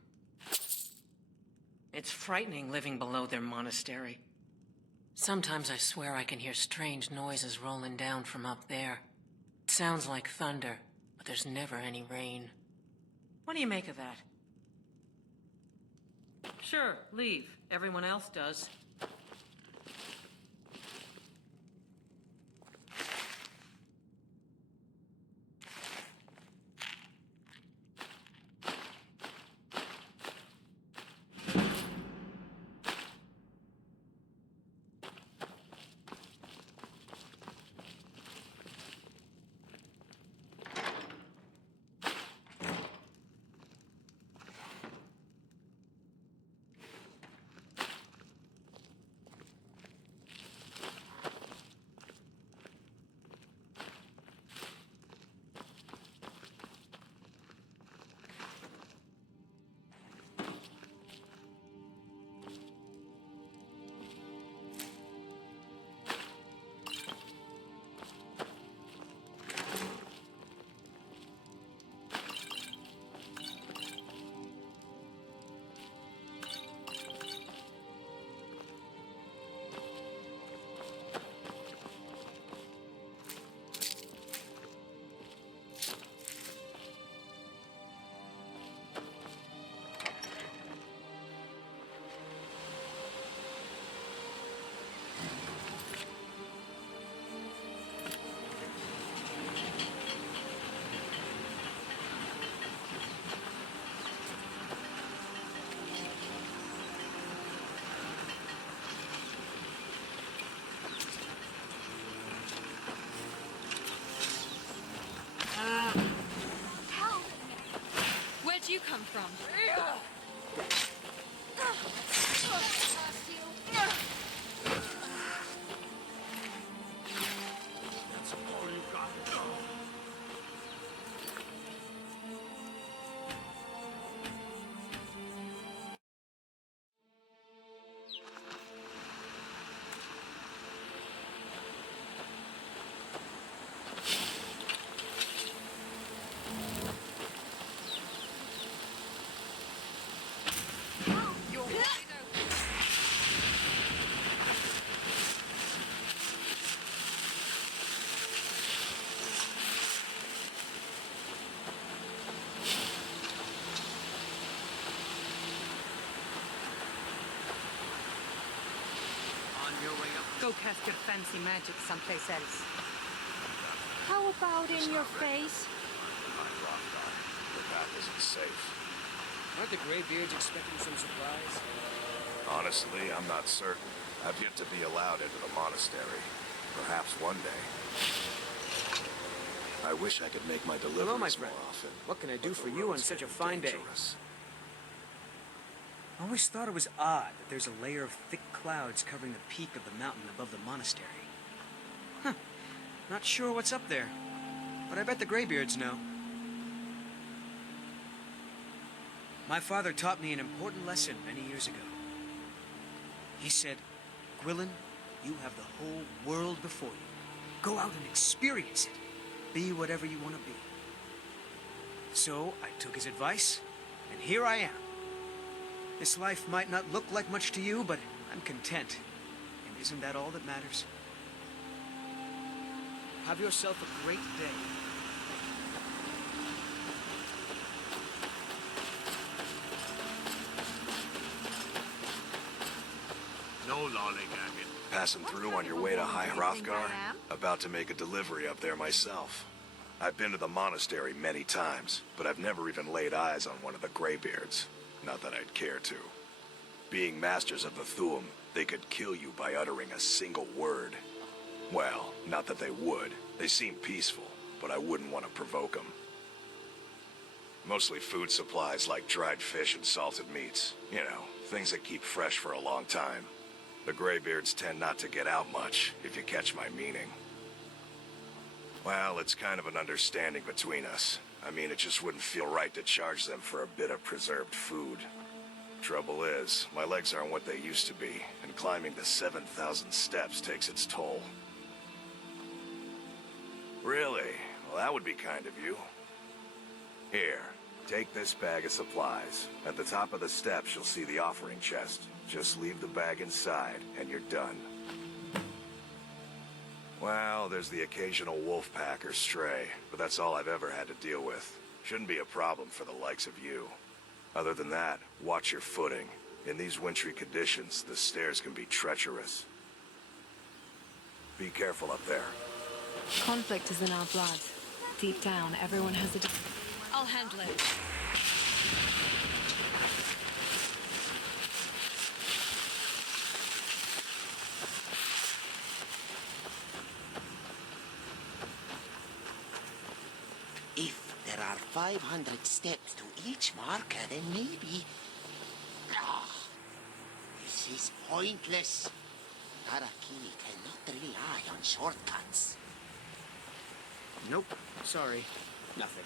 It's frightening living below their monastery. Sometimes I swear I can hear strange noises rolling down from up there. It sounds like thunder, but there's never any rain. What do you make of that? Sure, leave. Everyone else does. Where'd you come from? That's all you got. Go cast your fancy magic someplace else. How about in your face? The path isn't safe. Aren't the Greybeards expecting some surprise? Honestly, I'm not certain. I've yet to be allowed into the monastery. Perhaps one day. I wish I could make my deliveries Hello, my friend. more often. What can I do but for the you on roads such a get fine day? dangerous. I always thought it was odd that there's a layer of thick clouds covering the peak of the mountain above the monastery. Huh. Not sure what's up there, but I bet the Greybeards know. My father taught me an important lesson many years ago. He said, Gwilyn, you have the whole world before you. Go out and experience it. Be whatever you want to be. So I took his advice, and here I am. This life might not look like much to you, but I'm content. And isn't that all that matters? Have yourself a great day. No lollygagging. Passing through on your way to High Hrothgar? About to make a delivery up there myself. I've been to the monastery many times, but I've never even laid eyes on one of the Greybeards. Not that I'd care to. Being masters of the Thu'um, they could kill you by uttering a single word. Well, not that they would. They seem peaceful, but I wouldn't want to provoke them. Mostly food supplies like dried fish and salted meats. You know, things that keep fresh for a long time. The Greybeards tend not to get out much, if you catch my meaning. Well, it's kind of an understanding between us. I mean, it just wouldn't feel right to charge them for a bit of preserved food. Trouble is, my legs aren't what they used to be, and climbing the 7,000 steps takes its toll. Really? Well, that would be kind of you. Here, Take this bag of supplies. At the top of the steps, you'll see the offering chest. Just leave the bag inside, and you're done. Well, there's the occasional wolf pack or stray, but that's all I've ever had to deal with. Shouldn't be a problem for the likes of you. Other than that, watch your footing. In these wintry conditions, the stairs can be treacherous. Be careful up there. Conflict is in our blood. Deep down, everyone has a... I'll handle it. If there are 500 steps to each marker, then maybe... this is pointless. Araki cannot rely on shortcuts. Nope. Sorry. Nothing.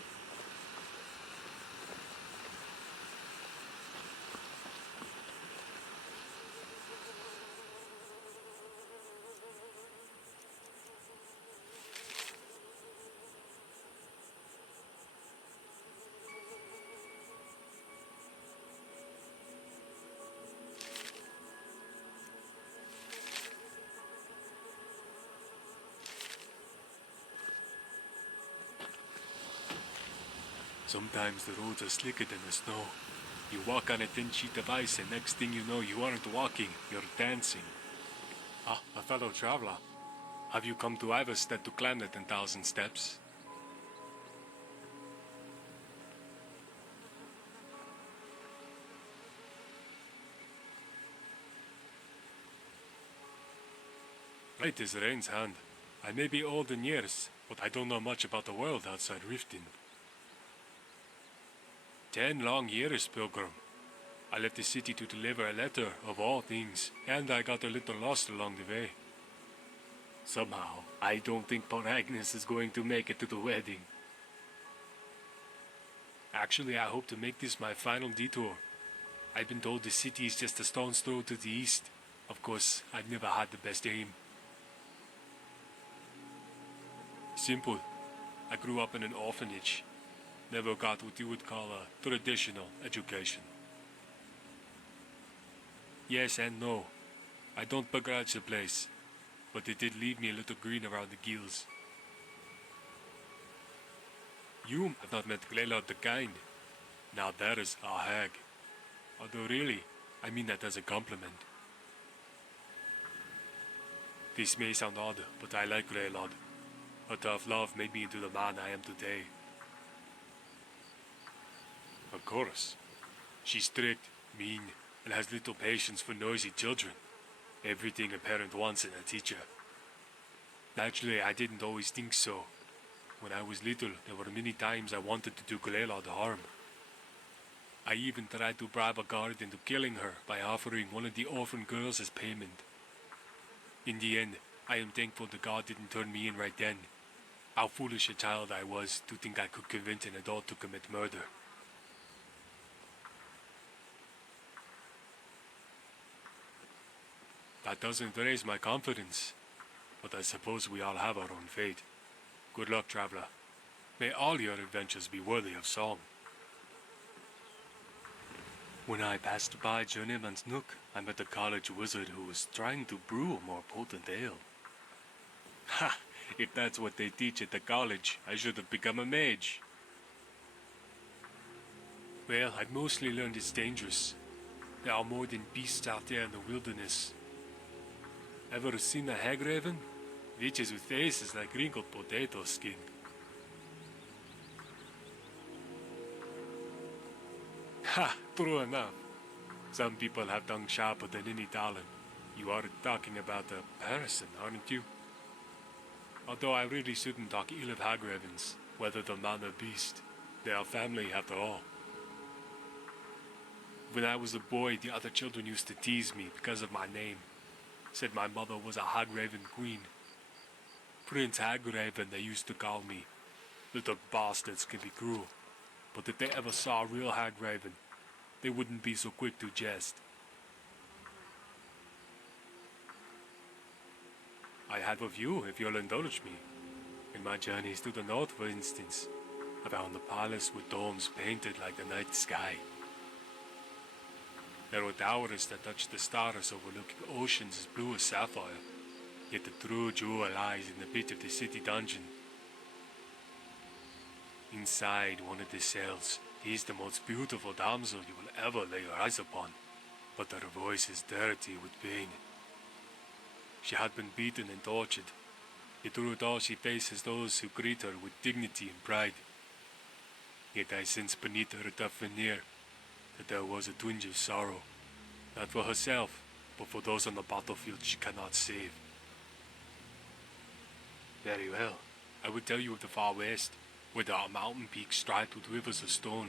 Sometimes the roads are slicker than the snow. You walk on a thin sheet of ice and next thing you know you aren't walking, you're dancing. Ah, a fellow traveler. Have you come to Iverstead to climb the 10,000 steps? Right is Rain's hand. I may be old in years, but I don't know much about the world outside Riften. 10 long years, Pilgrim. I left the city to deliver a letter, of all things, and I got a little lost along the way. Somehow, I don't think poor Agnes is going to make it to the wedding. Actually, I hope to make this my final detour. I've been told the city is just a stone's throw to the east. Of course, I've never had the best aim. Simple. I grew up in an orphanage. Never got what you would call a traditional education. Yes and no. I don't begrudge the place, but it did leave me a little green around the gills. You have not met Gleilod the Kind. Now there is a hag. Although really, I mean that as a compliment. This may sound odd, but I like Gleilod. Her tough love made me into the man I am today. Of course. She's strict, mean, and has little patience for noisy children. Everything a parent wants in a teacher. Naturally, I didn't always think so. When I was little, there were many times I wanted to do Gleilod harm. I even tried to bribe a guard into killing her by offering one of the orphan girls as payment. In the end, I am thankful the god didn't turn me in right then. How foolish a child I was to think I could convince an adult to commit murder. That doesn't raise my confidence, but I suppose we all have our own fate. Good luck, traveler. May all your adventures be worthy of song. When I passed by Journeyman's Nook, I met a college wizard who was trying to brew a more potent ale. Ha! If that's what they teach at the college, I should have become a mage. Well, I've mostly learned it's dangerous. There are more than beasts out there in the wilderness. Ever seen a hag raven? Witches with faces like wrinkled potato skin. Ha! True enough. Some people have tongue sharper than any talent. You are talking about a Harrison, aren't you? Although I really shouldn't talk ill of hag ravens, whether they're man or beast. They are family after all. When I was a boy, the other children used to tease me because of my name. Said my mother was a Hagraven queen. Prince Hagraven, they used to call me. Little bastards can be cruel, but if they ever saw a real Hagraven, they wouldn't be so quick to jest. I have a view, if you'll indulge me. In my journeys to the north, for instance, I found a palace with domes painted like the night sky. There were towers that touched the stars overlooking oceans as blue as sapphire. Yet the true jewel lies in the pit of the city dungeon. Inside one of the cells is the most beautiful damsel you will ever lay your eyes upon, but her voice is dirty with pain. She had been beaten and tortured, yet through it all she faces those who greet her with dignity and pride. Yet I sense beneath her tough veneer that there was a twinge of sorrow, not for herself, but for those on the battlefield she cannot save. Very well, I would tell you of the far west, where there are mountain peaks striped with rivers of stone.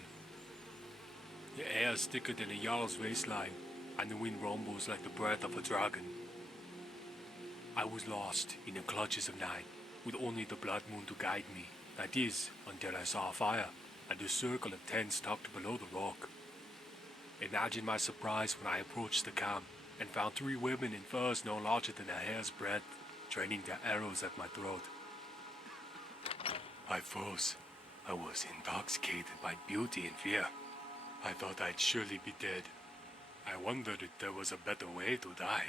The air is thicker than a Jarl's waistline, and the wind rumbles like the breath of a dragon. I was lost in the clutches of night, with only the blood moon to guide me, that is, until I saw a fire, and a circle of tents tucked below the rock. Imagine my surprise when I approached the camp, and found 3 women in furs no larger than a hair's breadth, training their arrows at my throat. I froze. I was intoxicated by beauty and fear. I thought I'd surely be dead. I wondered if there was a better way to die.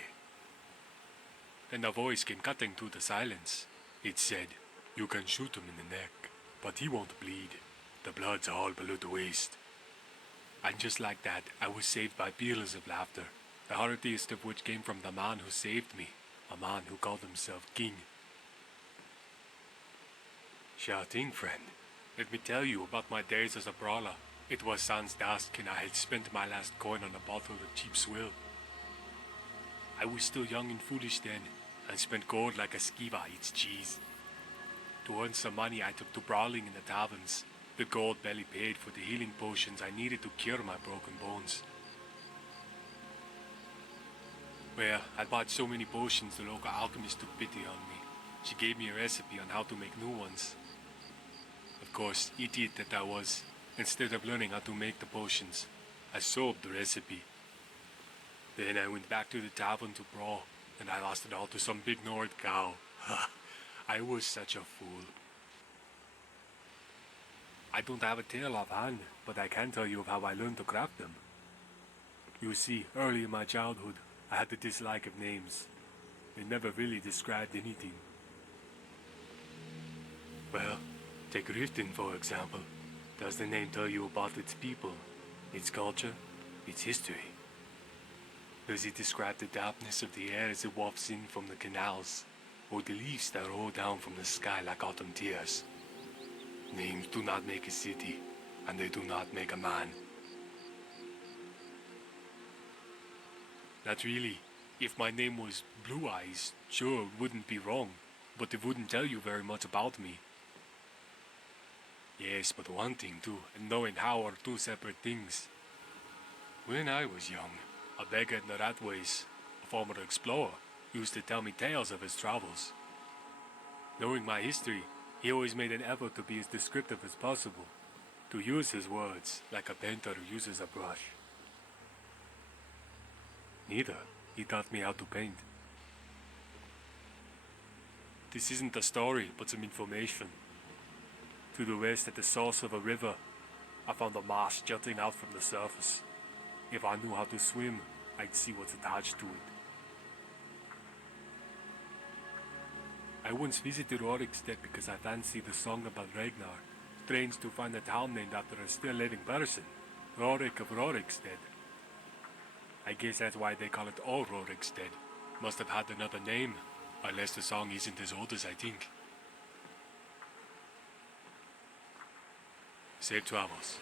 Then a voice came cutting through the silence. It said, "You can shoot him in the neck, but he won't bleed. The blood's all below the waist." And just like that, I was saved by peals of laughter, the heartiest of which came from the man who saved me, a man who called himself king. Sure thing, friend. Let me tell you about my days as a brawler. It was sans dusk, and I had spent my last coin on a bottle of cheap swill. I was still young and foolish then, and spent gold like a skiva eats cheese. To earn some money, I took to brawling in the taverns. The gold barely paid for the healing potions I needed to cure my broken bones. Well, I bought so many potions the local alchemist took pity on me. She gave me a recipe on how to make new ones. Of course, idiot that I was, instead of learning how to make the potions, I sold the recipe. Then I went back to the tavern to brawl, and I lost it all to some big Nord cow. I was such a fool. I don't have a tale offhand, but I can tell you of how I learned to craft them. You see, early in my childhood, I had the dislike of names. They never really described anything. Well, take Riften for example. Does the name tell you about its people, its culture, its history? Does it describe the dampness of the air as it wafts in from the canals, or the leaves that roll down from the sky like autumn tears? Names do not make a city, and they do not make a man. Not really. If my name was Blue Eyes, sure, it wouldn't be wrong, but it wouldn't tell you very much about me. Yes, but wanting to and knowing how are 2 separate things. When I was young, a beggar in the Ratways, a former explorer, used to tell me tales of his travels. Knowing my history, he always made an effort to be as descriptive as possible, to use his words like a painter who uses a brush. Neither, he taught me how to paint. This isn't a story, but some information. To the west, at the source of a river, I found a marsh jutting out from the surface. If I knew how to swim, I'd see what's attached to it. I once visited Rorikstead because I fancied the song about Ragnar. Strange to find a town named after a still living person, Rorik of Rorikstead. I guess that's why they call it Old Rorikstead. Must have had another name, unless the song isn't as old as I think. Safe travels.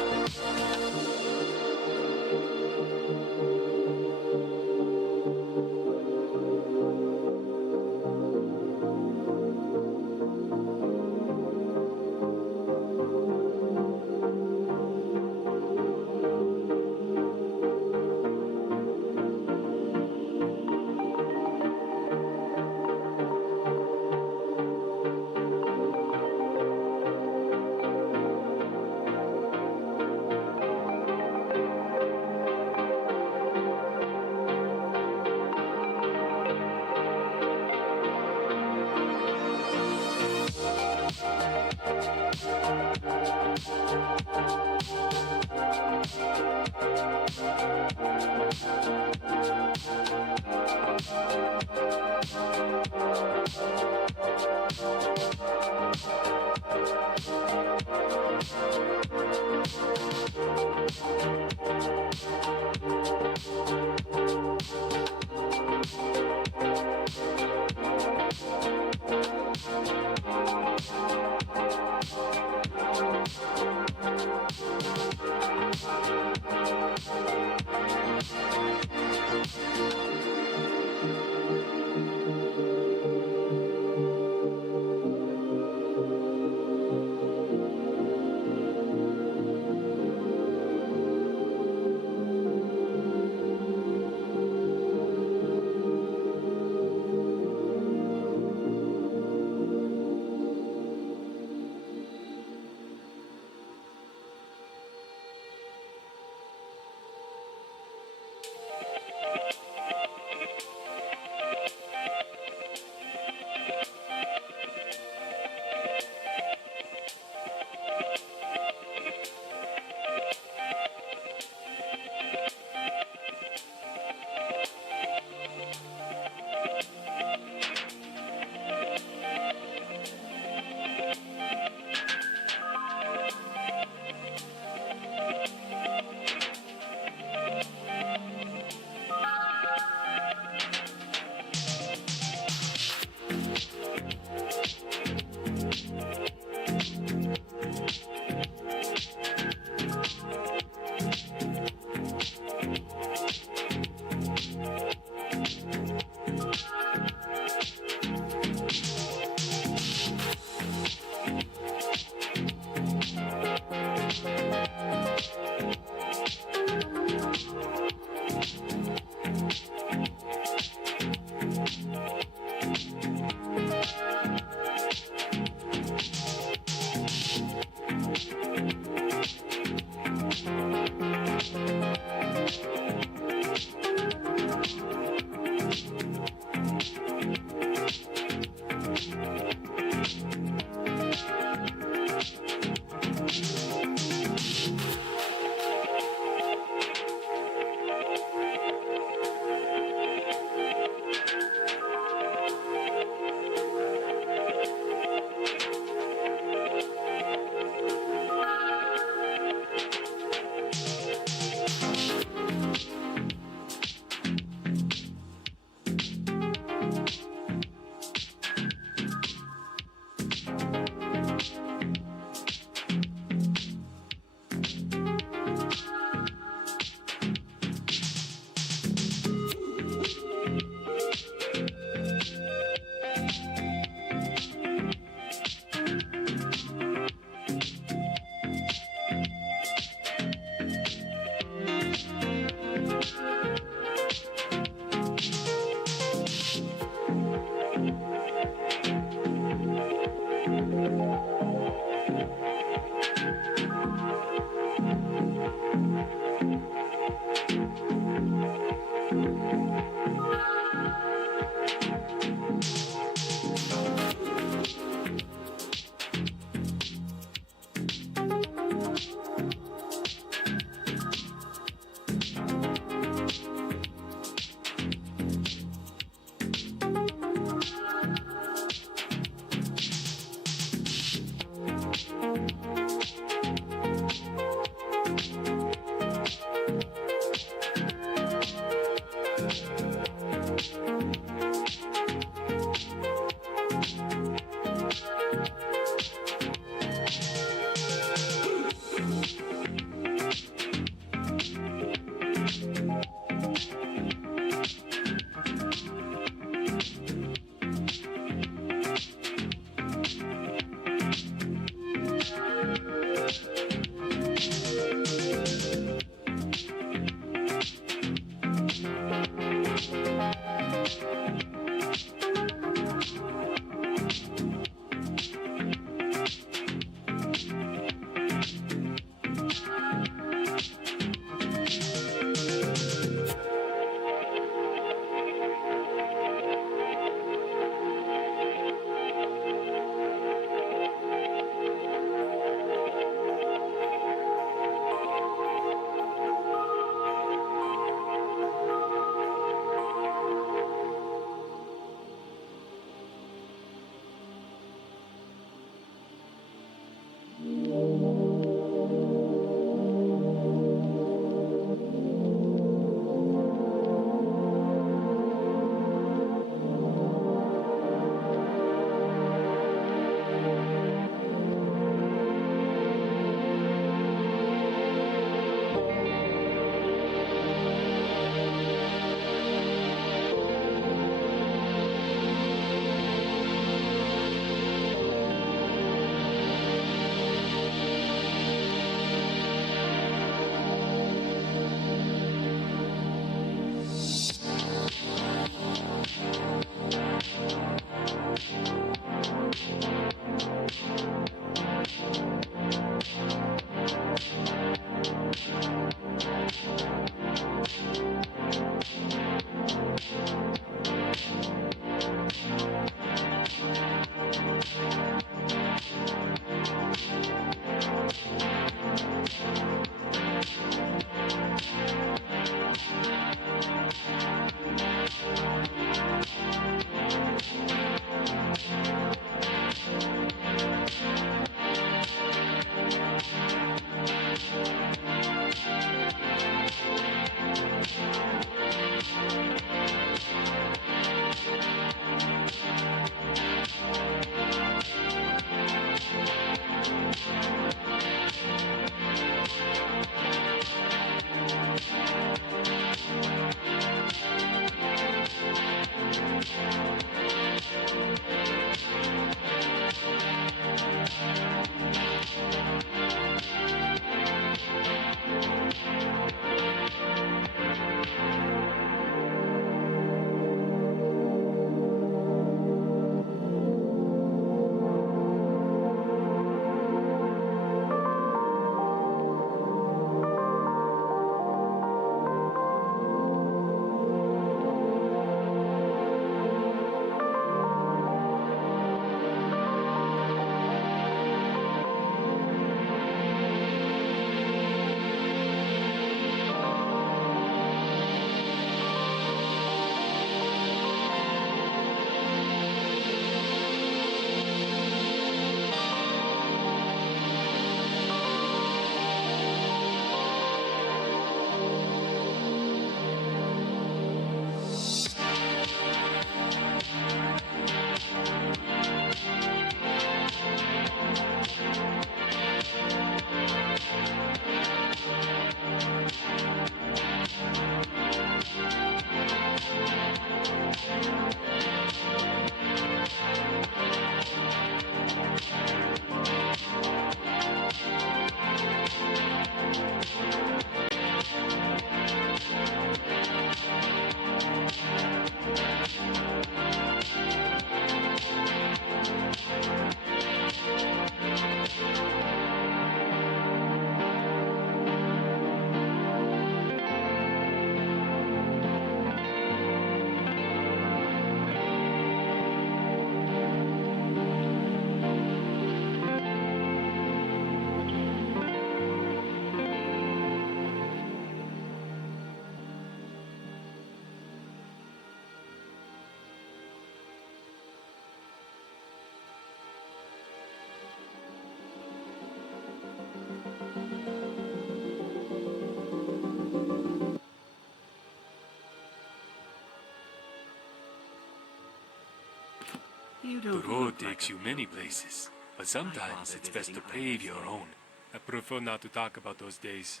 The road takes you many places, but sometimes it's best to pave your own. I prefer not to talk about those days.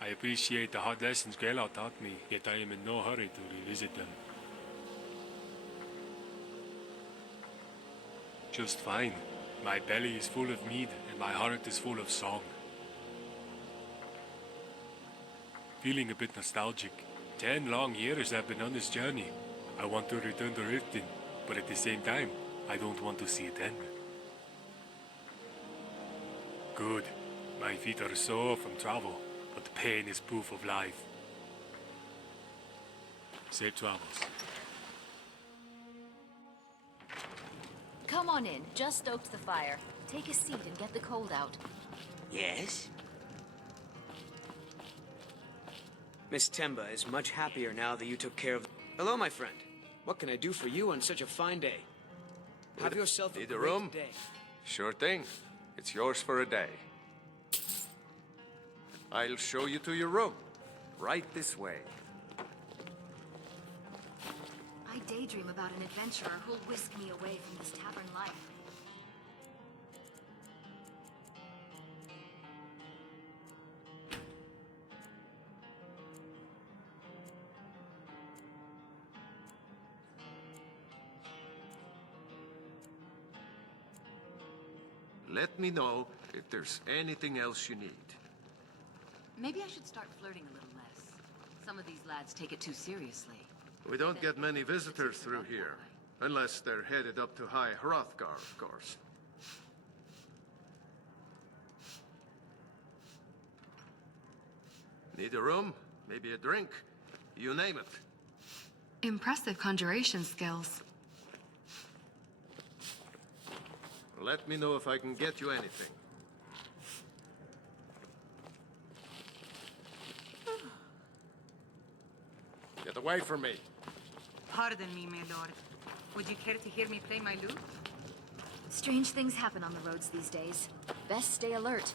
I appreciate the hard lessons Greylout taught me, yet I am in no hurry to revisit them. Just fine. My belly is full of mead, and my heart is full of song. Feeling a bit nostalgic. 10 long years I've been on this journey. I want to return to Riften, but at the same time, I don't want to see it end. Good. My feet are sore from travel, but the pain is proof of life. Safe travels. Come on in. Just stoked the fire. Take a seat and get the cold out. Yes? Miss Temba is much happier now that you took care of... Hello, my friend. What can I do for you on such a fine day? Have yourself a Need a great room? day. Sure thing. It's yours for a day. I'll show you to your room. Right this way. I daydream about an adventurer who'll whisk me away from this tavern life. Let me know if there's anything else you need. Maybe I should start flirting a little less. Some of these lads take it too seriously. We don't get many visitors through here, unless they're headed up to High Hrothgar, of course. Need a room? Maybe a drink? You name it. Impressive conjuration skills. Let me know if I can get you anything. Get away from me. Pardon me, my lord. Would you care to hear me play my lute? Strange things happen on the roads these days. Best stay alert.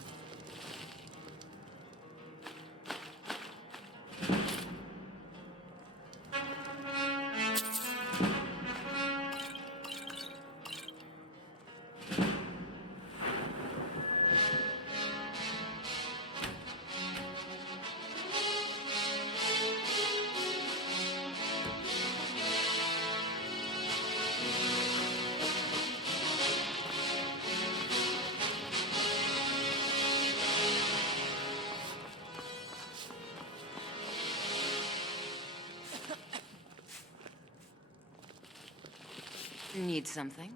Need something?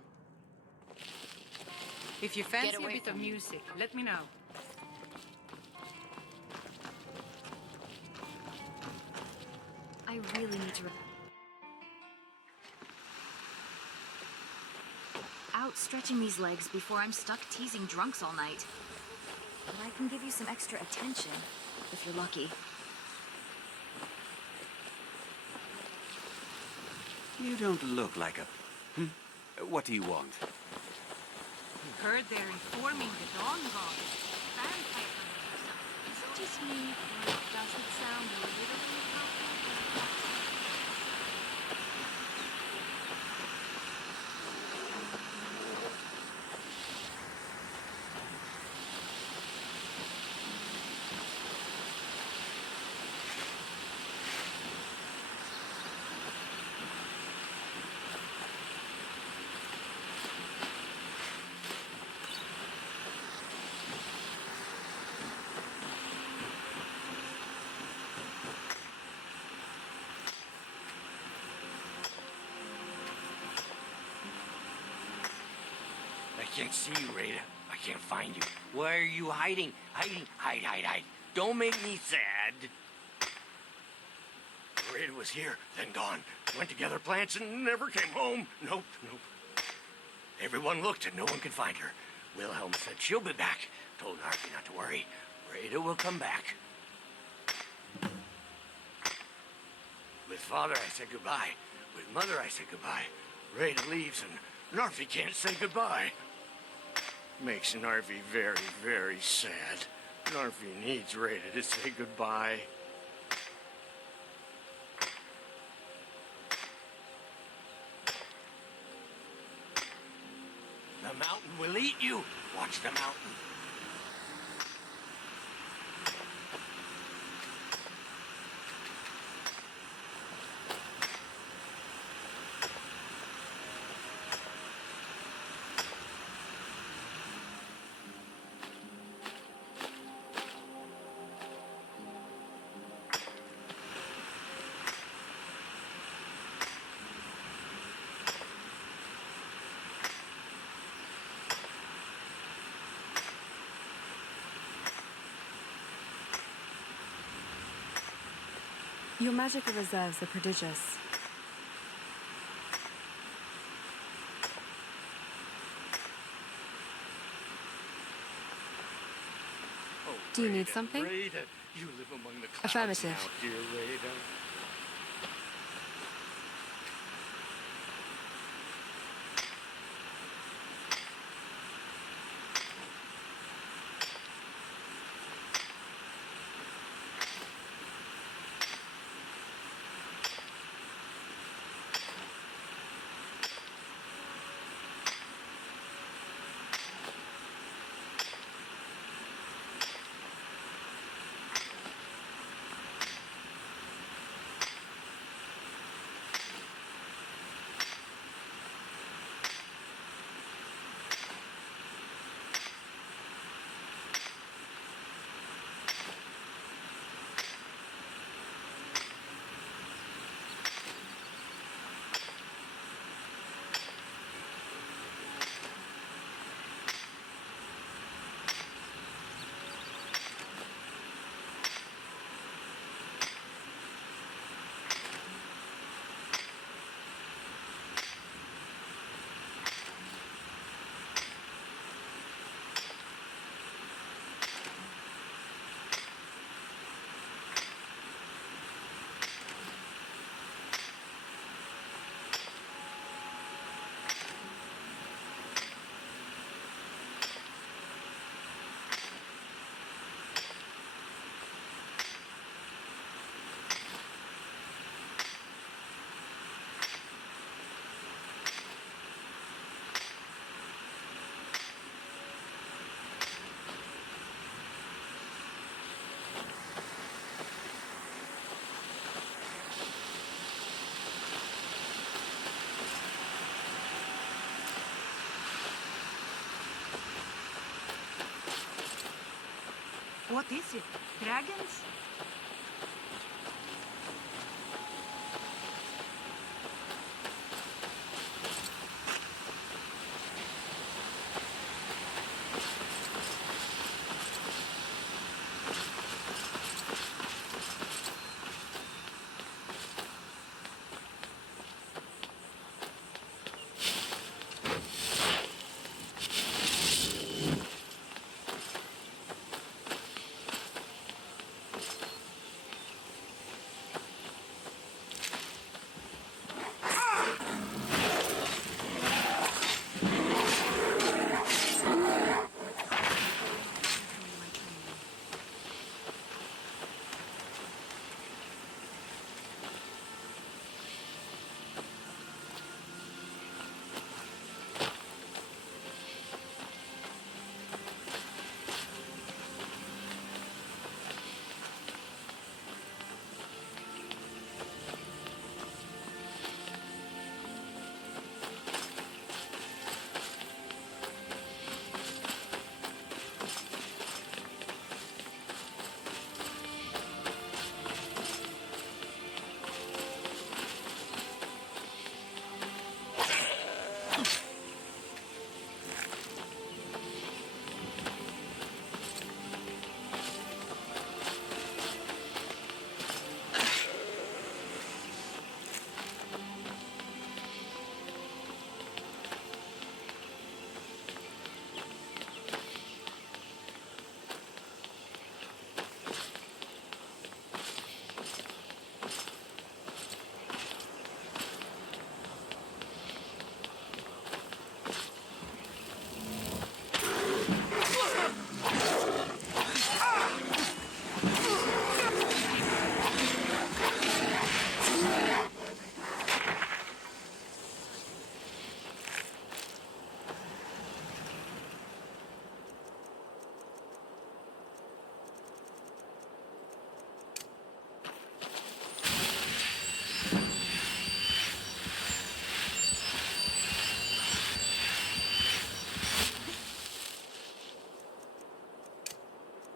If you fancy a away bit of from me. music, let me know. I really need to... Out stretching these legs before I'm stuck teasing drunks all night. But I can give you some extra attention, if you're lucky. You don't look like a... What do you want? Heard they're informing the Dawn God. Vampire hunters or something. Is it just me, or does it sound a little inappropriate? I can't see you, Rada. I can't find you. Why are you hiding? Hide. Don't make me sad. Rada was here, then gone. Went to gather plants and never came home. Nope. Everyone looked and no one could find her. Wilhelm said she'll be back. Told Harvey not to worry. Rada will come back. With Father, I said goodbye. With Mother, I said goodbye. Rada leaves and Narfi can't say goodbye. Makes Narfi very, very sad. Narfi needs Rada to say goodbye. mountain will eat you. Watch the mountain. Your magical reserves are prodigious. Do you need something? Raiden, you live among the clouds Affirmative. now, dear Raiden. What is it? Dragons?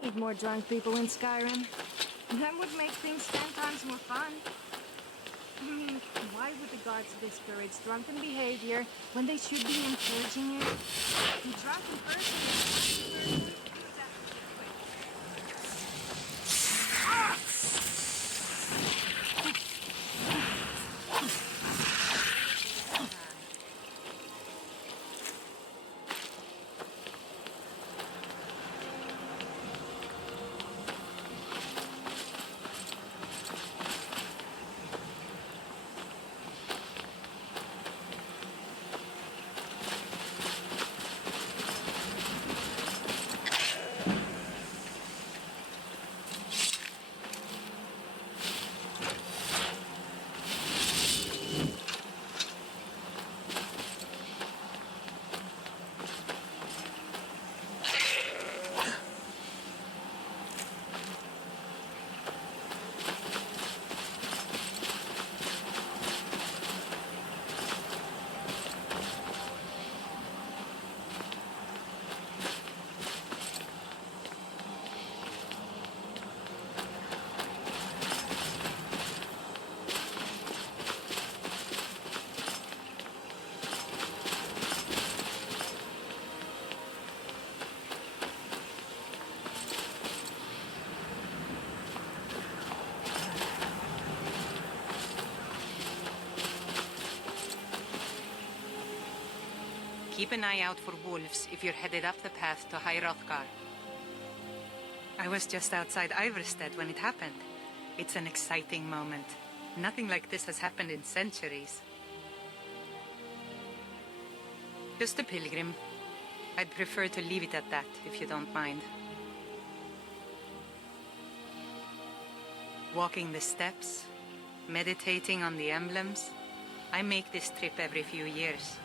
Need more drunk people in Skyrim. That would make things 10 times more fun. I mean, why would the gods discourage drunken behavior when they should be encouraging it? A drunken person is Keep an eye out for wolves if you're headed up the path to High Hrothgar. I was just outside Iverstead when it happened. It's an exciting moment. Nothing like this has happened in centuries. Just a pilgrim. I'd prefer to leave it at that, if you don't mind. Walking the steps, meditating on the emblems. I make this trip every few years.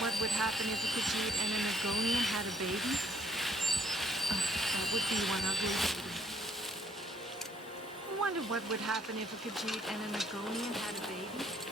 What would happen if a Khajiit and an Argonian had a baby? Oh, that would be one ugly baby. I wonder what would happen if a Khajiit and an Argonian had a baby.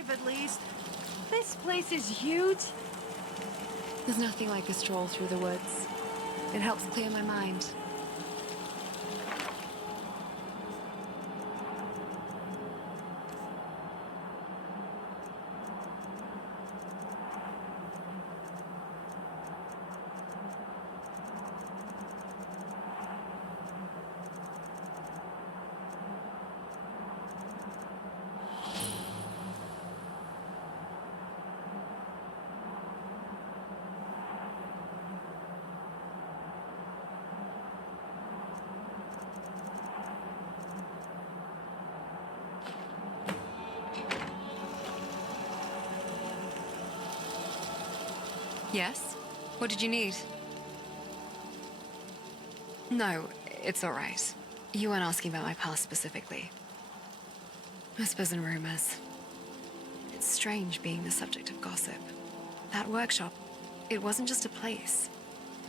alive, at least. This place is huge. There's nothing like a stroll through the woods. It helps clear my mind. Yes? What did you need? No, it's all right. You weren't asking about my past specifically. Whispers and rumors. It's strange being the subject of gossip. That workshop, it wasn't just a place.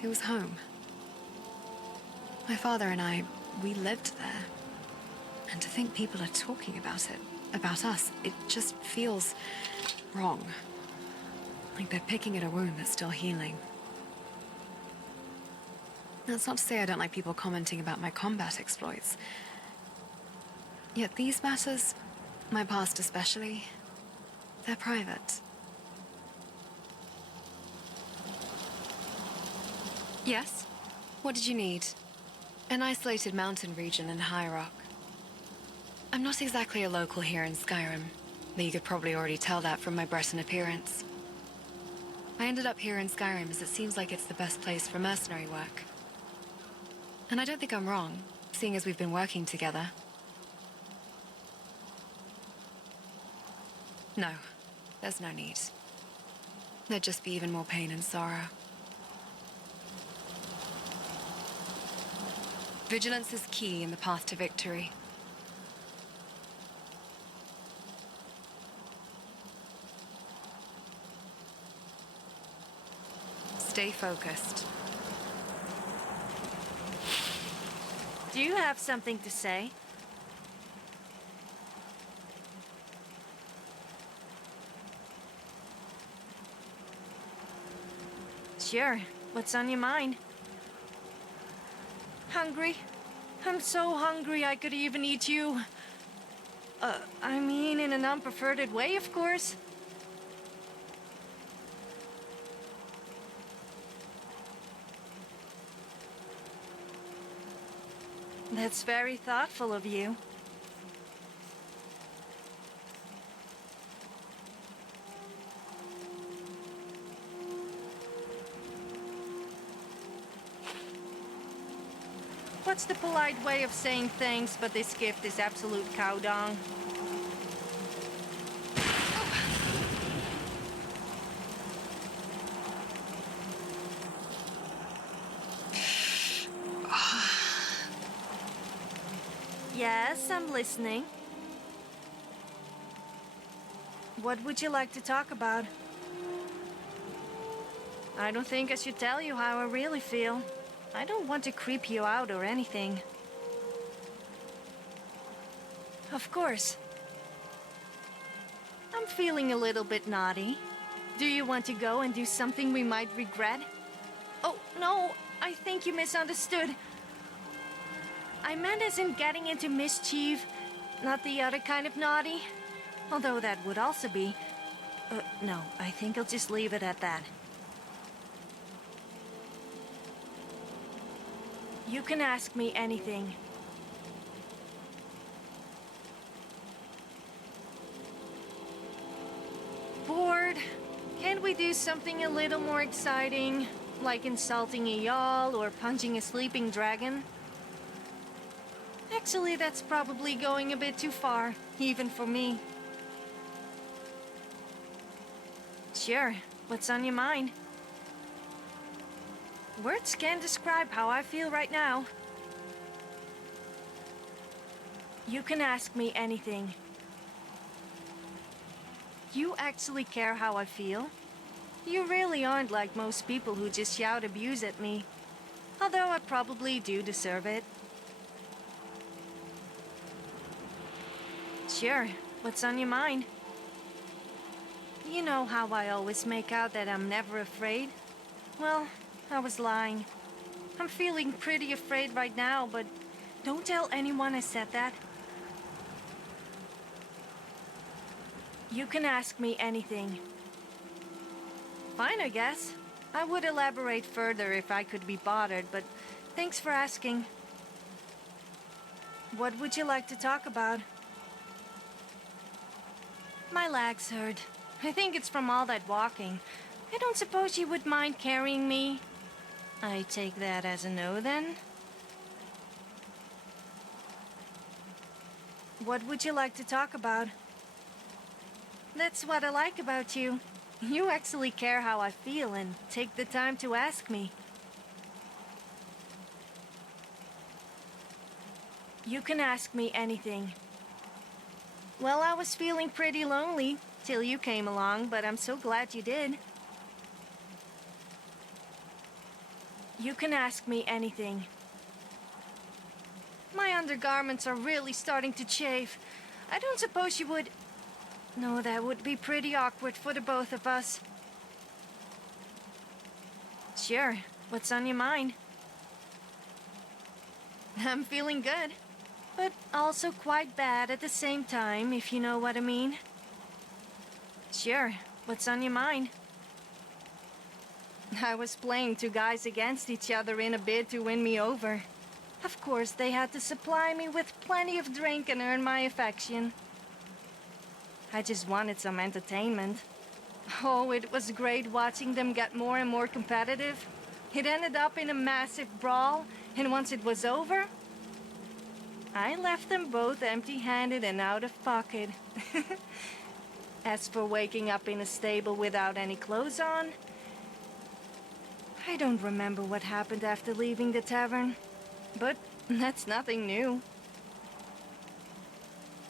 It was home. My father and I, we lived there. And to think people are talking about it, about us, it just feels wrong. Like they're picking at a wound that's still healing. That's not to say I don't like people commenting about my combat exploits. Yet these matters, my past especially, they're private. Yes? What did you need? An isolated mountain region in High Rock. I'm not exactly a local here in Skyrim, though you could probably already tell that from my Breton appearance. I ended up here in Skyrim as it seems like it's the best place for mercenary work. And I don't think I'm wrong, seeing as we've been working together. No, there's no need. There'd just be even more pain and sorrow. Vigilance is key in the path to victory. Stay focused. Do you have something to say? Sure. What's on your mind? Hungry? I'm so hungry I could even eat you. I mean in an unperverted way, of course. That's very thoughtful of you. What's the polite way of saying thanks, but this gift is absolute cow dung? Yes, I'm listening. What would you like to talk about? I don't think I should tell you how I really feel. I don't want to creep you out or anything. Of course. I'm feeling a little bit naughty. Do you want to go and do something we might regret? Oh, no, I think you misunderstood. I meant as in getting into mischief, not the other kind of naughty. Although that would also be... no, I think I'll just leave it at that. You can ask me anything. Bored? Can't we do something a little more exciting? Like insulting a Jarl or punching a sleeping dragon? Actually, that's probably going a bit too far, even for me. Sure, what's on your mind? Words can't describe how I feel right now. You can ask me anything. You actually care how I feel? You really aren't like most people who just shout abuse at me. Although I probably do deserve it. Sure, what's on your mind? You know how I always make out that I'm never afraid? Well, I was lying. I'm feeling pretty afraid right now, but don't tell anyone I said that. You can ask me anything. Fine, I guess. I would elaborate further if I could be bothered, but thanks for asking. What would you like to talk about? My legs hurt. I think it's from all that walking. I don't suppose you would mind carrying me? I take that as a no, then. What would you like to talk about? That's what I like about you. You actually care how I feel and take the time to ask me. You can ask me anything. Well, I was feeling pretty lonely till you came along, but I'm so glad you did. You can ask me anything. My undergarments are really starting to chafe. I don't suppose you would... No, that would be pretty awkward for the both of us. Sure. What's on your mind? I'm feeling good, but also quite bad at the same time, if you know what I mean. Sure. What's on your mind? I was playing two guys against each other in a bid to win me over. Of course, they had to supply me with plenty of drink and earn my affection. I just wanted some entertainment. Oh, it was great watching them get more and more competitive. It ended up in a massive brawl, and once it was over, I left them both empty-handed and out of pocket. As for waking up in a stable without any clothes on, I don't remember what happened after leaving the tavern, but that's nothing new.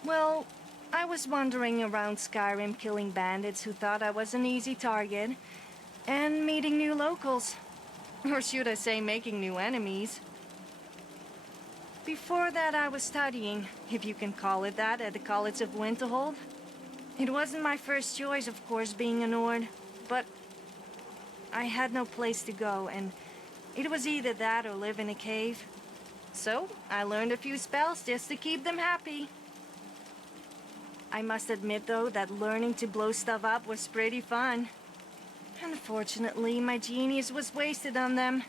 Well, I was wandering around Skyrim killing bandits who thought I was an easy target, and meeting new locals. Or should I say making new enemies. Before that I was studying, if you can call it that, at the College of Winterhold. It wasn't my first choice, of course, being a Nord, but I had no place to go, and it was either that or live in a cave. So, I learned a few spells just to keep them happy. I must admit, though, that learning to blow stuff up was pretty fun. Unfortunately, my genius was wasted on them.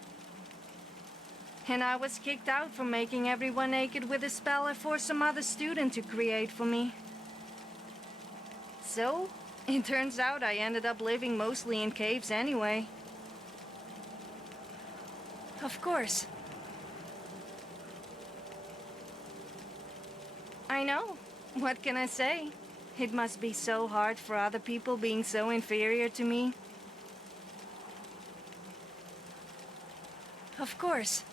And I was kicked out for making everyone naked with a spell I forced some other student to create for me. So, it turns out I ended up living mostly in caves anyway. Of course. I know. What can I say? It must be so hard for other people being so inferior to me. Of course.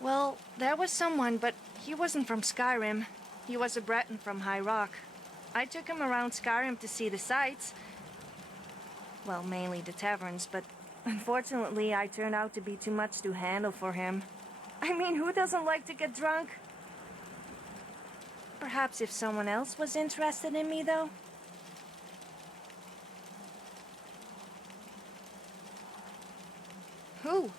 Well, there was someone, but he wasn't from Skyrim. He was a Breton from High Rock. I took him around Skyrim to see the sights. Well, mainly the taverns, but unfortunately I turned out to be too much to handle for him. I mean, who doesn't like to get drunk? Perhaps if someone else was interested in me, though? Who?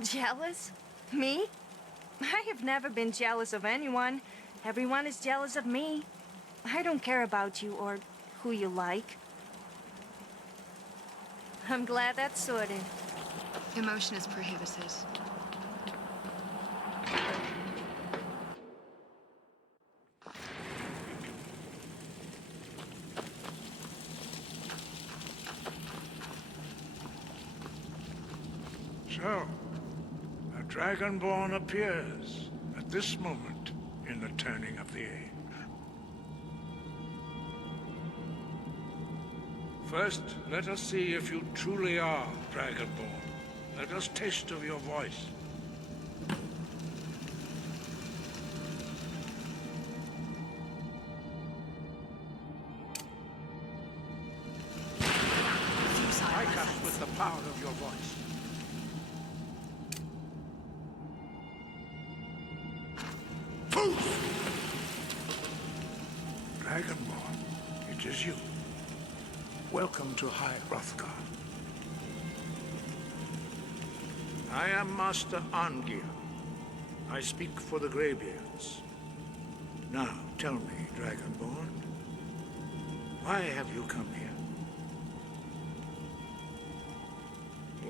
Jealous? Me? I have never been jealous of anyone. Everyone is jealous of me. I don't care about you or who you like. I'm glad that's sorted. Emotion is prohibited. So, a Dragonborn appears at this moment in the turning of the age. First, let us see if you truly are Dragonborn. Let us taste of your voice. power of your voice. Dragonborn, it is you. Welcome to High Hrothgar. I am Master Arngeir. I speak for the Greybeards. Now, tell me, Dragonborn, why have you come here?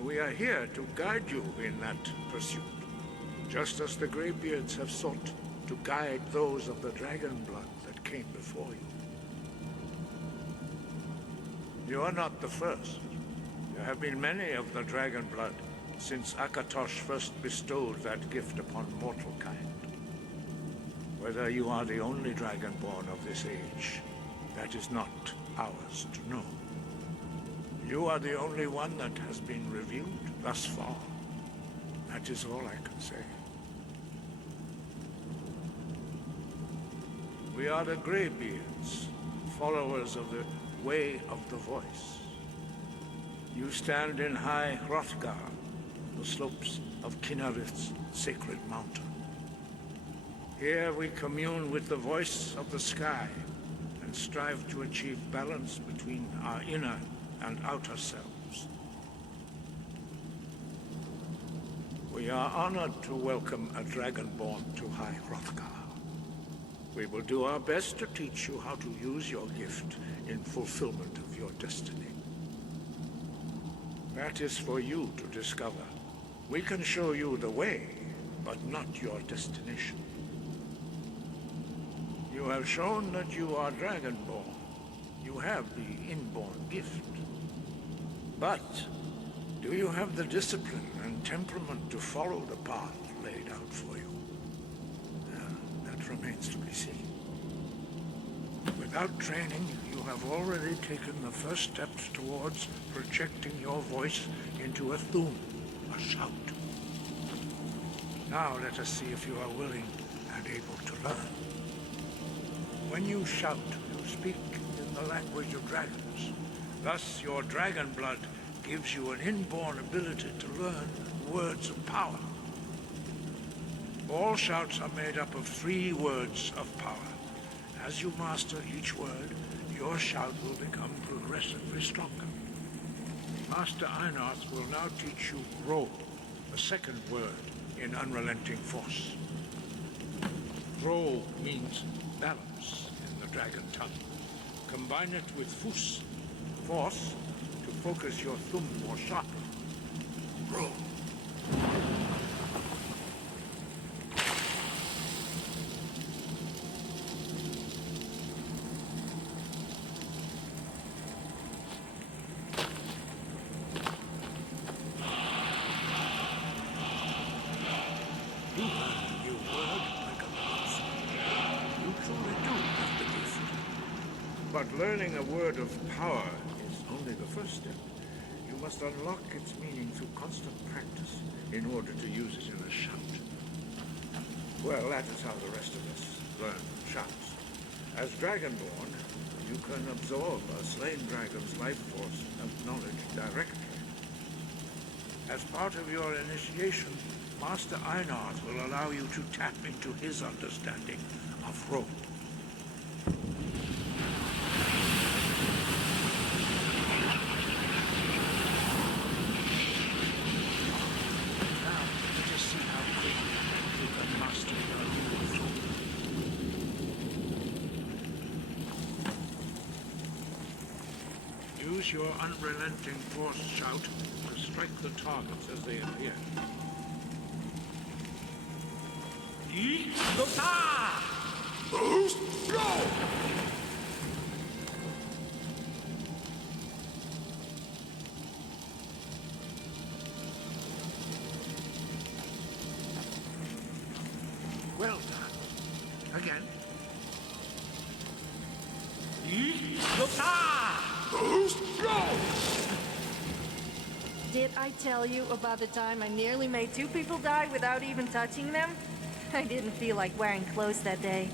We are here to guide you in that pursuit, just as the Greybeards have sought to guide those of the dragon blood that came before you. You are not the first. There have been many of the dragon blood since Akatosh first bestowed that gift upon mortal kind. Whether you are the only dragonborn of this age, that is not ours to know. You are the only one that has been revealed thus far. That is all I can say. We are the Greybeards, followers of the Way of the Voice. You stand in High Hrothgar, the slopes of Kinnarith's sacred mountain. Here we commune with the voice of the sky and strive to achieve balance between our inner and outer selves. We are honored to welcome a dragonborn to High Hrothgar. We will do our best to teach you how to use your gift in fulfillment of your destiny. That is for you to discover. We can show you the way, but not your destination. You have shown that you are dragonborn. You have the inborn gift. But do you have the discipline and temperament to follow the path laid out for you? That remains to be seen. Without training, you have already taken the first steps towards projecting your voice into a thum, a shout. Now let us see if you are willing and able to learn. When you shout, you speak in the language of dragons. Thus, your dragon blood gives you an inborn ability to learn words of power. All shouts are made up of 3 words of power. As you master each word, your shout will become progressively stronger. Master Einarth will now teach you Ro, the second word in Unrelenting Force. Ro means balance in the dragon tongue. Combine it with Fus, force, to focus your thumb more sharply. Ro. But learning a word of power is only the first step. You must unlock its meaning through constant practice in order to use it in a shout. Well, that is how the rest of us learn shouts. As Dragonborn, you can absorb a slain dragon's life force of knowledge directly. As part of your initiation, Master Einarth will allow you to tap into his understanding of rope. Use your unrelenting force shout to strike the targets as they appear. Boost! Go! Well done. Again. Boost! Go! Did I tell you about the time I nearly made 2 people die without even touching them? I didn't feel like wearing clothes that day.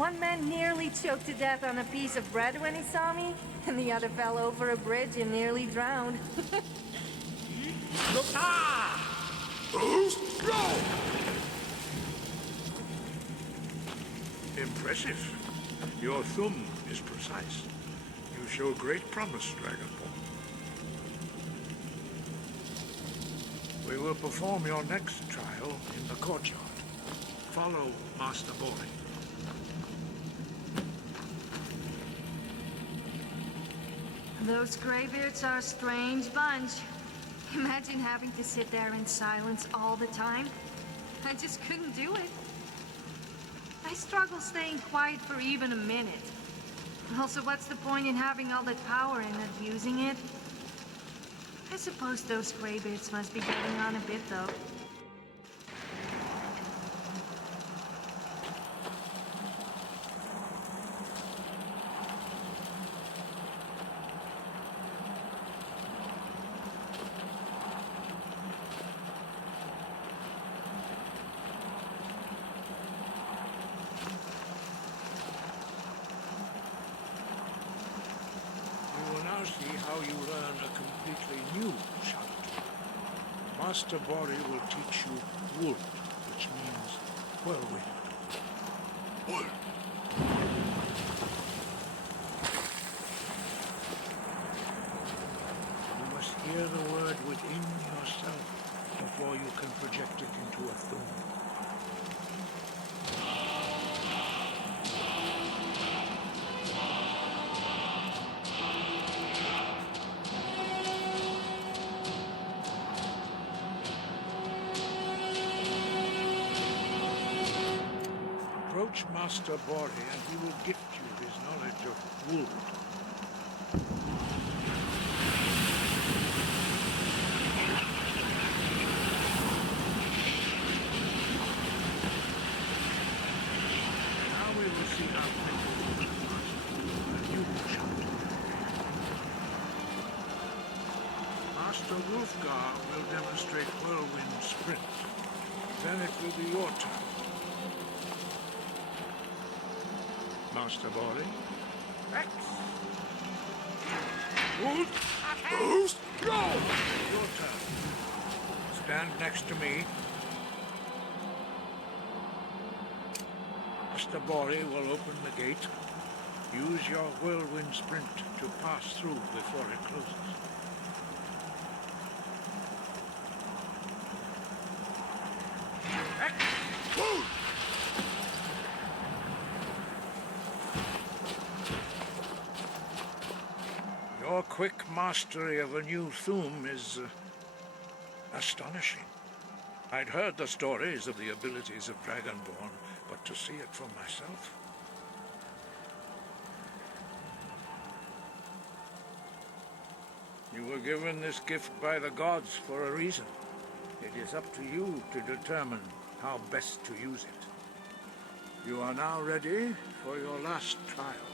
One man nearly choked to death on a piece of bread when he saw me, and the other fell over a bridge and nearly drowned. Look! Who's go? Impressive. Your thumb is precise. You show great promise, Dragonborn. We will perform your next trial in the courtyard. Follow Master Boy. Those graybeards are a strange bunch. Imagine having to sit there in silence all the time. I just couldn't do it. I struggle staying quiet for even a minute. Also, what's the point in having all that power and not using it? I suppose those graybeards must be getting on a bit, though. See how you learn a completely new shout. Master Bori will teach you wood, which means whirlwind. Wood. You must hear the word within yourself before you can project it into a thum. Approach Master Bori and he will gift you his knowledge of wood. Now we will see how you shout. Master Wolfgar will demonstrate whirlwind sprint. Then it will be your turn. Master Bori. X. Wood. Boost. Go! Your turn. Stand next to me. Master Bori will open the gate. Use your whirlwind sprint to pass through before it closes. X. Wood. Your quick mastery of a new thum is astonishing. I'd heard the stories of the abilities of Dragonborn, but to see it for myself... You were given this gift by the gods for a reason. It is up to you to determine how best to use it. You are now ready for your last trial.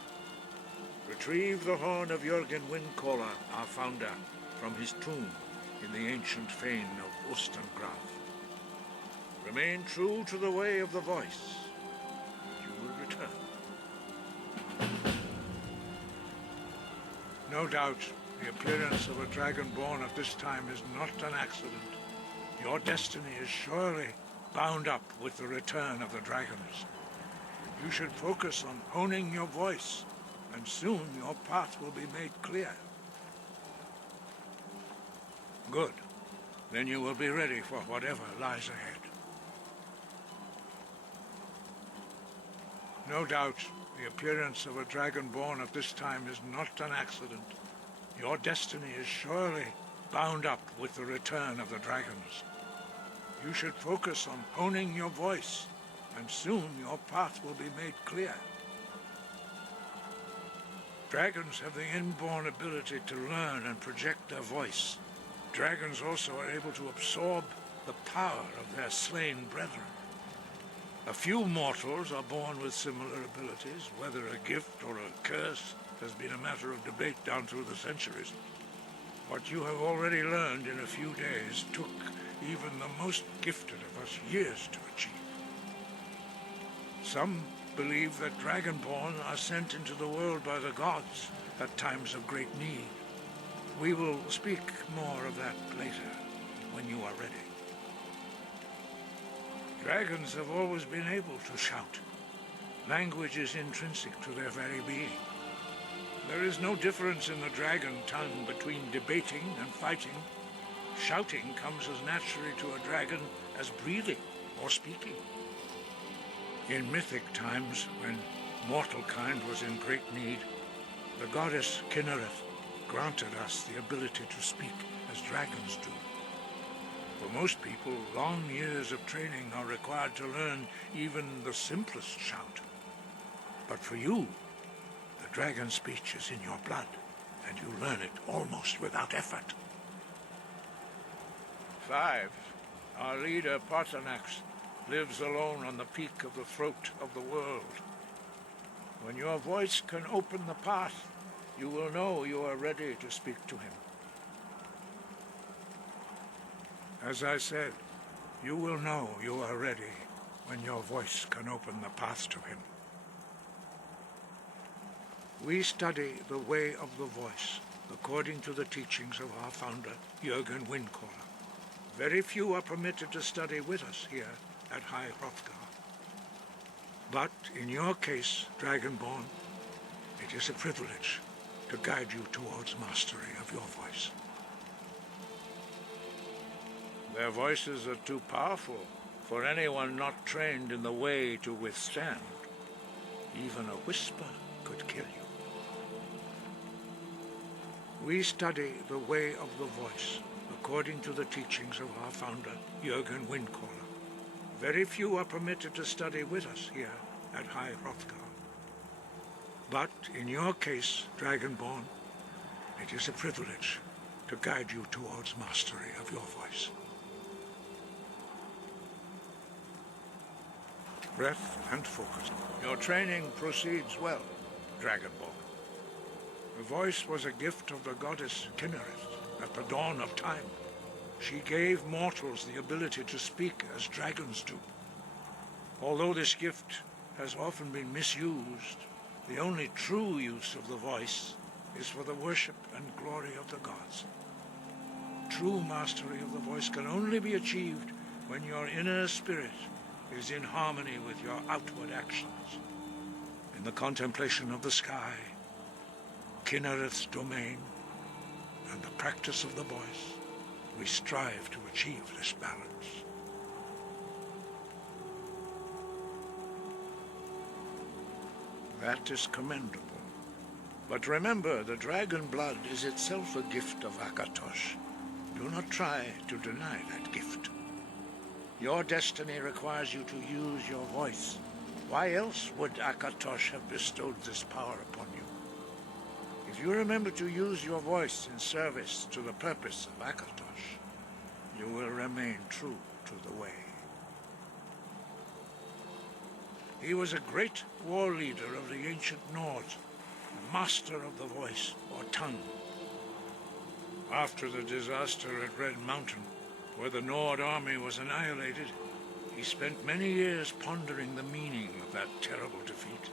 Retrieve the horn of Jürgen Windcaller, our founder, from his tomb in the ancient fane of Ustengrav. Remain true to the way of the voice. You will return. No doubt, the appearance of a dragonborn at this time is not an accident. Your destiny is surely bound up with the return of the dragons. You should focus on honing your voice, and soon your path will be made clear. Good. Then you will be ready for whatever lies ahead. No doubt, the appearance of a dragonborn at this time is not an accident. Your destiny is surely bound up with the return of the dragons. You should focus on honing your voice, and soon your path will be made clear. Dragons have the inborn ability to learn and project their voice. Dragons also are able to absorb the power of their slain brethren. A few mortals are born with similar abilities. Whether a gift or a curse has been a matter of debate down through the centuries. What you have already learned in a few days took even the most gifted of us years to achieve. Some believe that Dragonborn are sent into the world by the gods at times of great need. We will speak more of that later, when you are ready. Dragons have always been able to shout. Language is intrinsic to their very being. There is no difference in the dragon tongue between debating and fighting. Shouting comes as naturally to a dragon as breathing or speaking. In mythic times, when mortal kind was in great need, the goddess Kinnereth granted us the ability to speak as dragons do. For most people, long years of training are required to learn even the simplest shout. But for you, the dragon speech is in your blood, and you learn it almost without effort. 5. Our leader, Paarthurnax, lives alone on the peak of the throat of the world. When your voice can open the path, you will know you are ready to speak to him. As I said, you will know you are ready when your voice can open the path to him. We study the way of the voice according to the teachings of our founder, Jürgen Windcaller. Very few are permitted to study with us here at High Hrothgar. But in your case, Dragonborn, it is a privilege to guide you towards mastery of your voice. Their voices are too powerful for anyone not trained in the way to withstand. Even a whisper could kill you. We study the way of the voice according to the teachings of our founder, Jürgen Windcaller. Very few are permitted to study with us here at High Hrothgar. But in your case, Dragonborn, it is a privilege to guide you towards mastery of your voice. Breath and focus. Your training proceeds well, Dragonborn. The voice was a gift of the goddess Kinnereth at the dawn of time. She gave mortals the ability to speak as dragons do. Although this gift has often been misused, the only true use of the voice is for the worship and glory of the gods. True mastery of the voice can only be achieved when your inner spirit is in harmony with your outward actions. In the contemplation of the sky, Kinnereth's domain, and the practice of the voice, we strive to achieve this balance. That is commendable. But remember, the dragon blood is itself a gift of Akatosh. Do not try to deny that gift. Your destiny requires you to use your voice. Why else would Akatosh have bestowed this power upon you? If you remember to use your voice in service to the purpose of Akatosh, you will remain true to the way. He was a great war leader of the ancient Nords, a master of the voice, or tongue. After the disaster at Red Mountain, where the Nord army was annihilated, he spent many years pondering the meaning of that terrible defeat.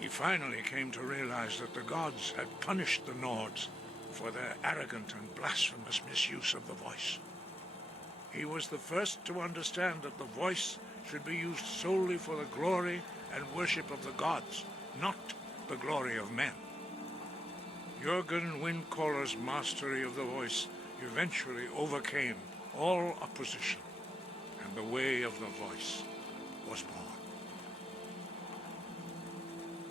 He finally came to realize that the gods had punished the Nords for their arrogant and blasphemous misuse of the voice. He was the first to understand that the voice should be used solely for the glory and worship of the gods, not the glory of men. Jürgen Windcaller's mastery of the voice eventually overcame all opposition, and the way of the voice was born.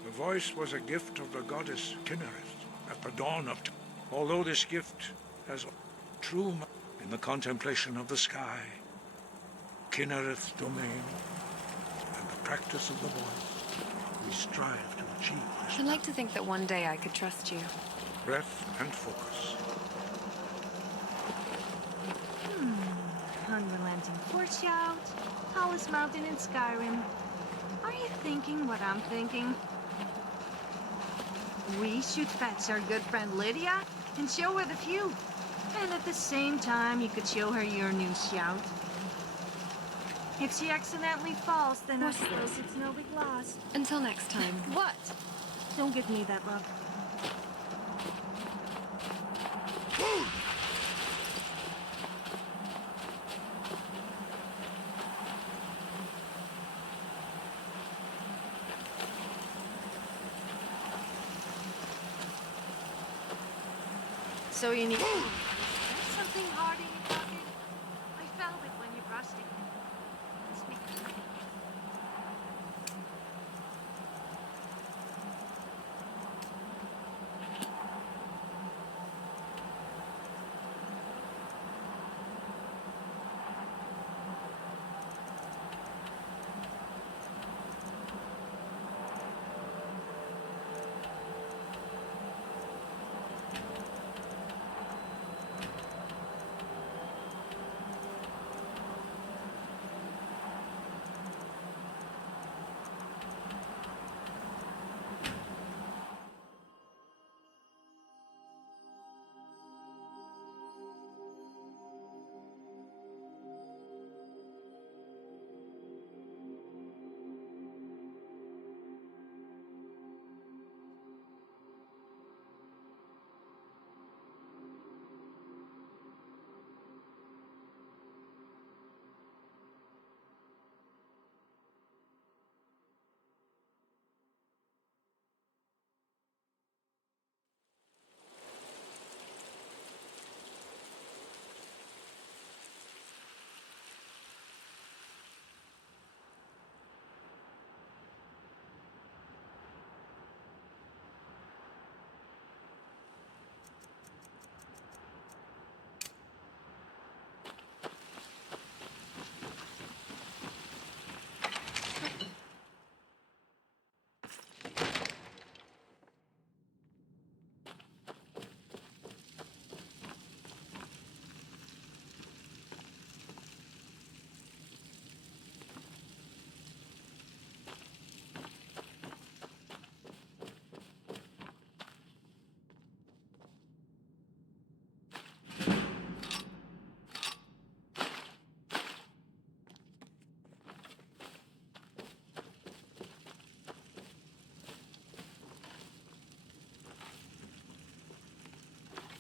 The voice was a gift of the goddess Kinnereth at the dawn of time. Although this gift has true in the contemplation of the sky, Kinnereth's domain, and the practice of the voice, we strive to achieve this. I'd like to think that one day I could trust you. Breath and focus. Unrelenting force shout, tallest mountain in Skyrim. Are you thinking what I'm thinking? We should fetch our good friend Lydia and show her the view. And at the same time, you could show her your new shout. If she accidentally falls, then I suppose it's no big loss. Until next time. What? Don't give me that look. So you need... There's something hard in your pocket. I felt it when you brushed it. Must be...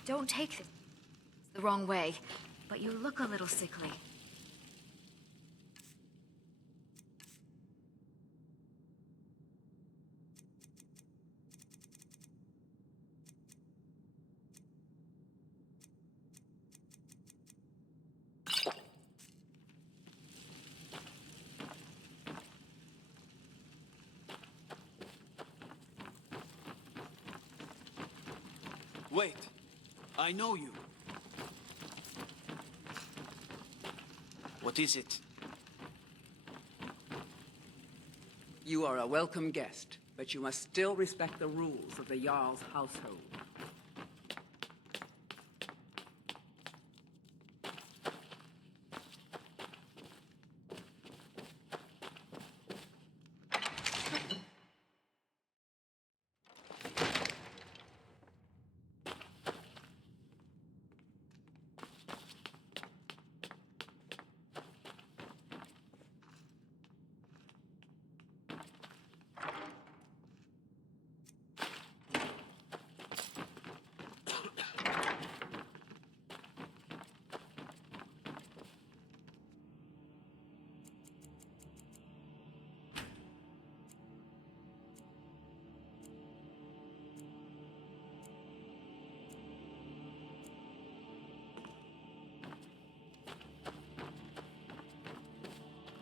Don't take this the wrong way, but you look a little sickly. Wait. I know you. What is it? You are a welcome guest, but you must still respect the rules of the Jarl's household.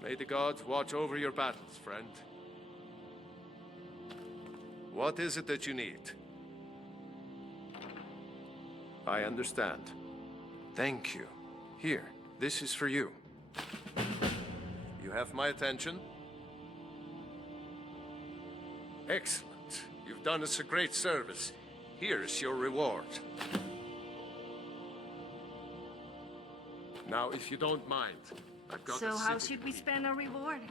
May the gods watch over your battles, friend. What is it that you need? I understand. Thank you. Here, this is for you. You have my attention? Excellent. You've done us a great service. Here's your reward. Now, if you don't mind, I've got So how should we spend our reward?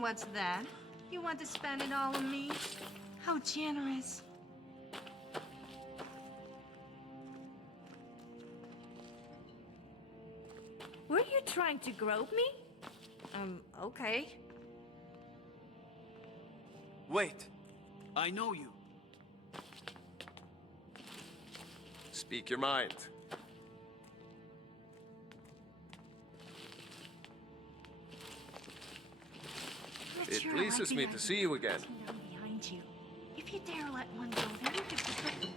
What's that? You want to spend it all on me? How generous. Were you trying to grope me? Okay. Wait. I know you. Speak your mind. It pleases me to see you again. Behind you. If you dare let one go, then you could be...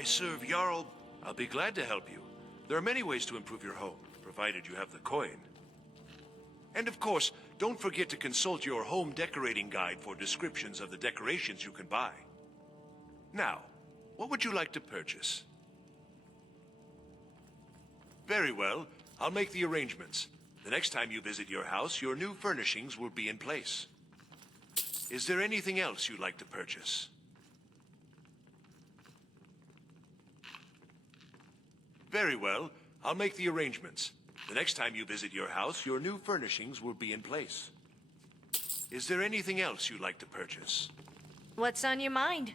I serve Jarl. I'll be glad to help you. There are many ways to improve your home, provided you have the coin. And of course, don't forget to consult your home decorating guide for descriptions of the decorations you can buy. Now, what would you like to purchase? Very well. I'll make the arrangements. The next time you visit your house, your new furnishings will be in place. Is there anything else you'd like to purchase? Very well. I'll make the arrangements. The next time you visit your house, your new furnishings will be in place. Is there anything else you'd like to purchase? What's on your mind?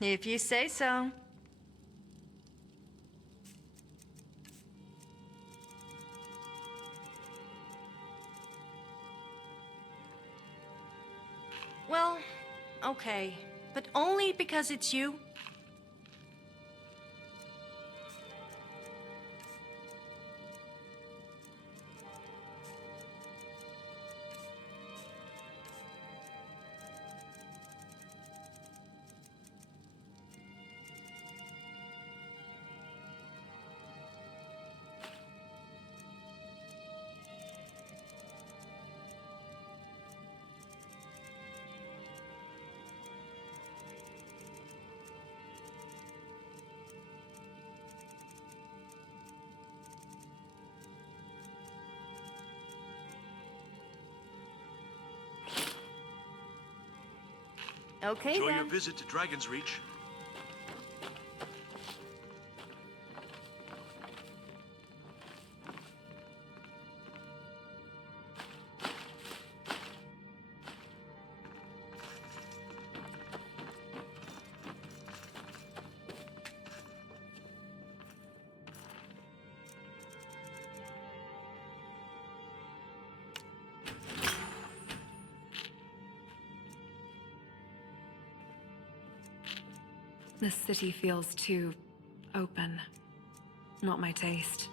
If you say so. Well, okay. But only because it's you. Okay, Enjoy then. your visit to Dragon's Reach. This city feels too open. Not my taste.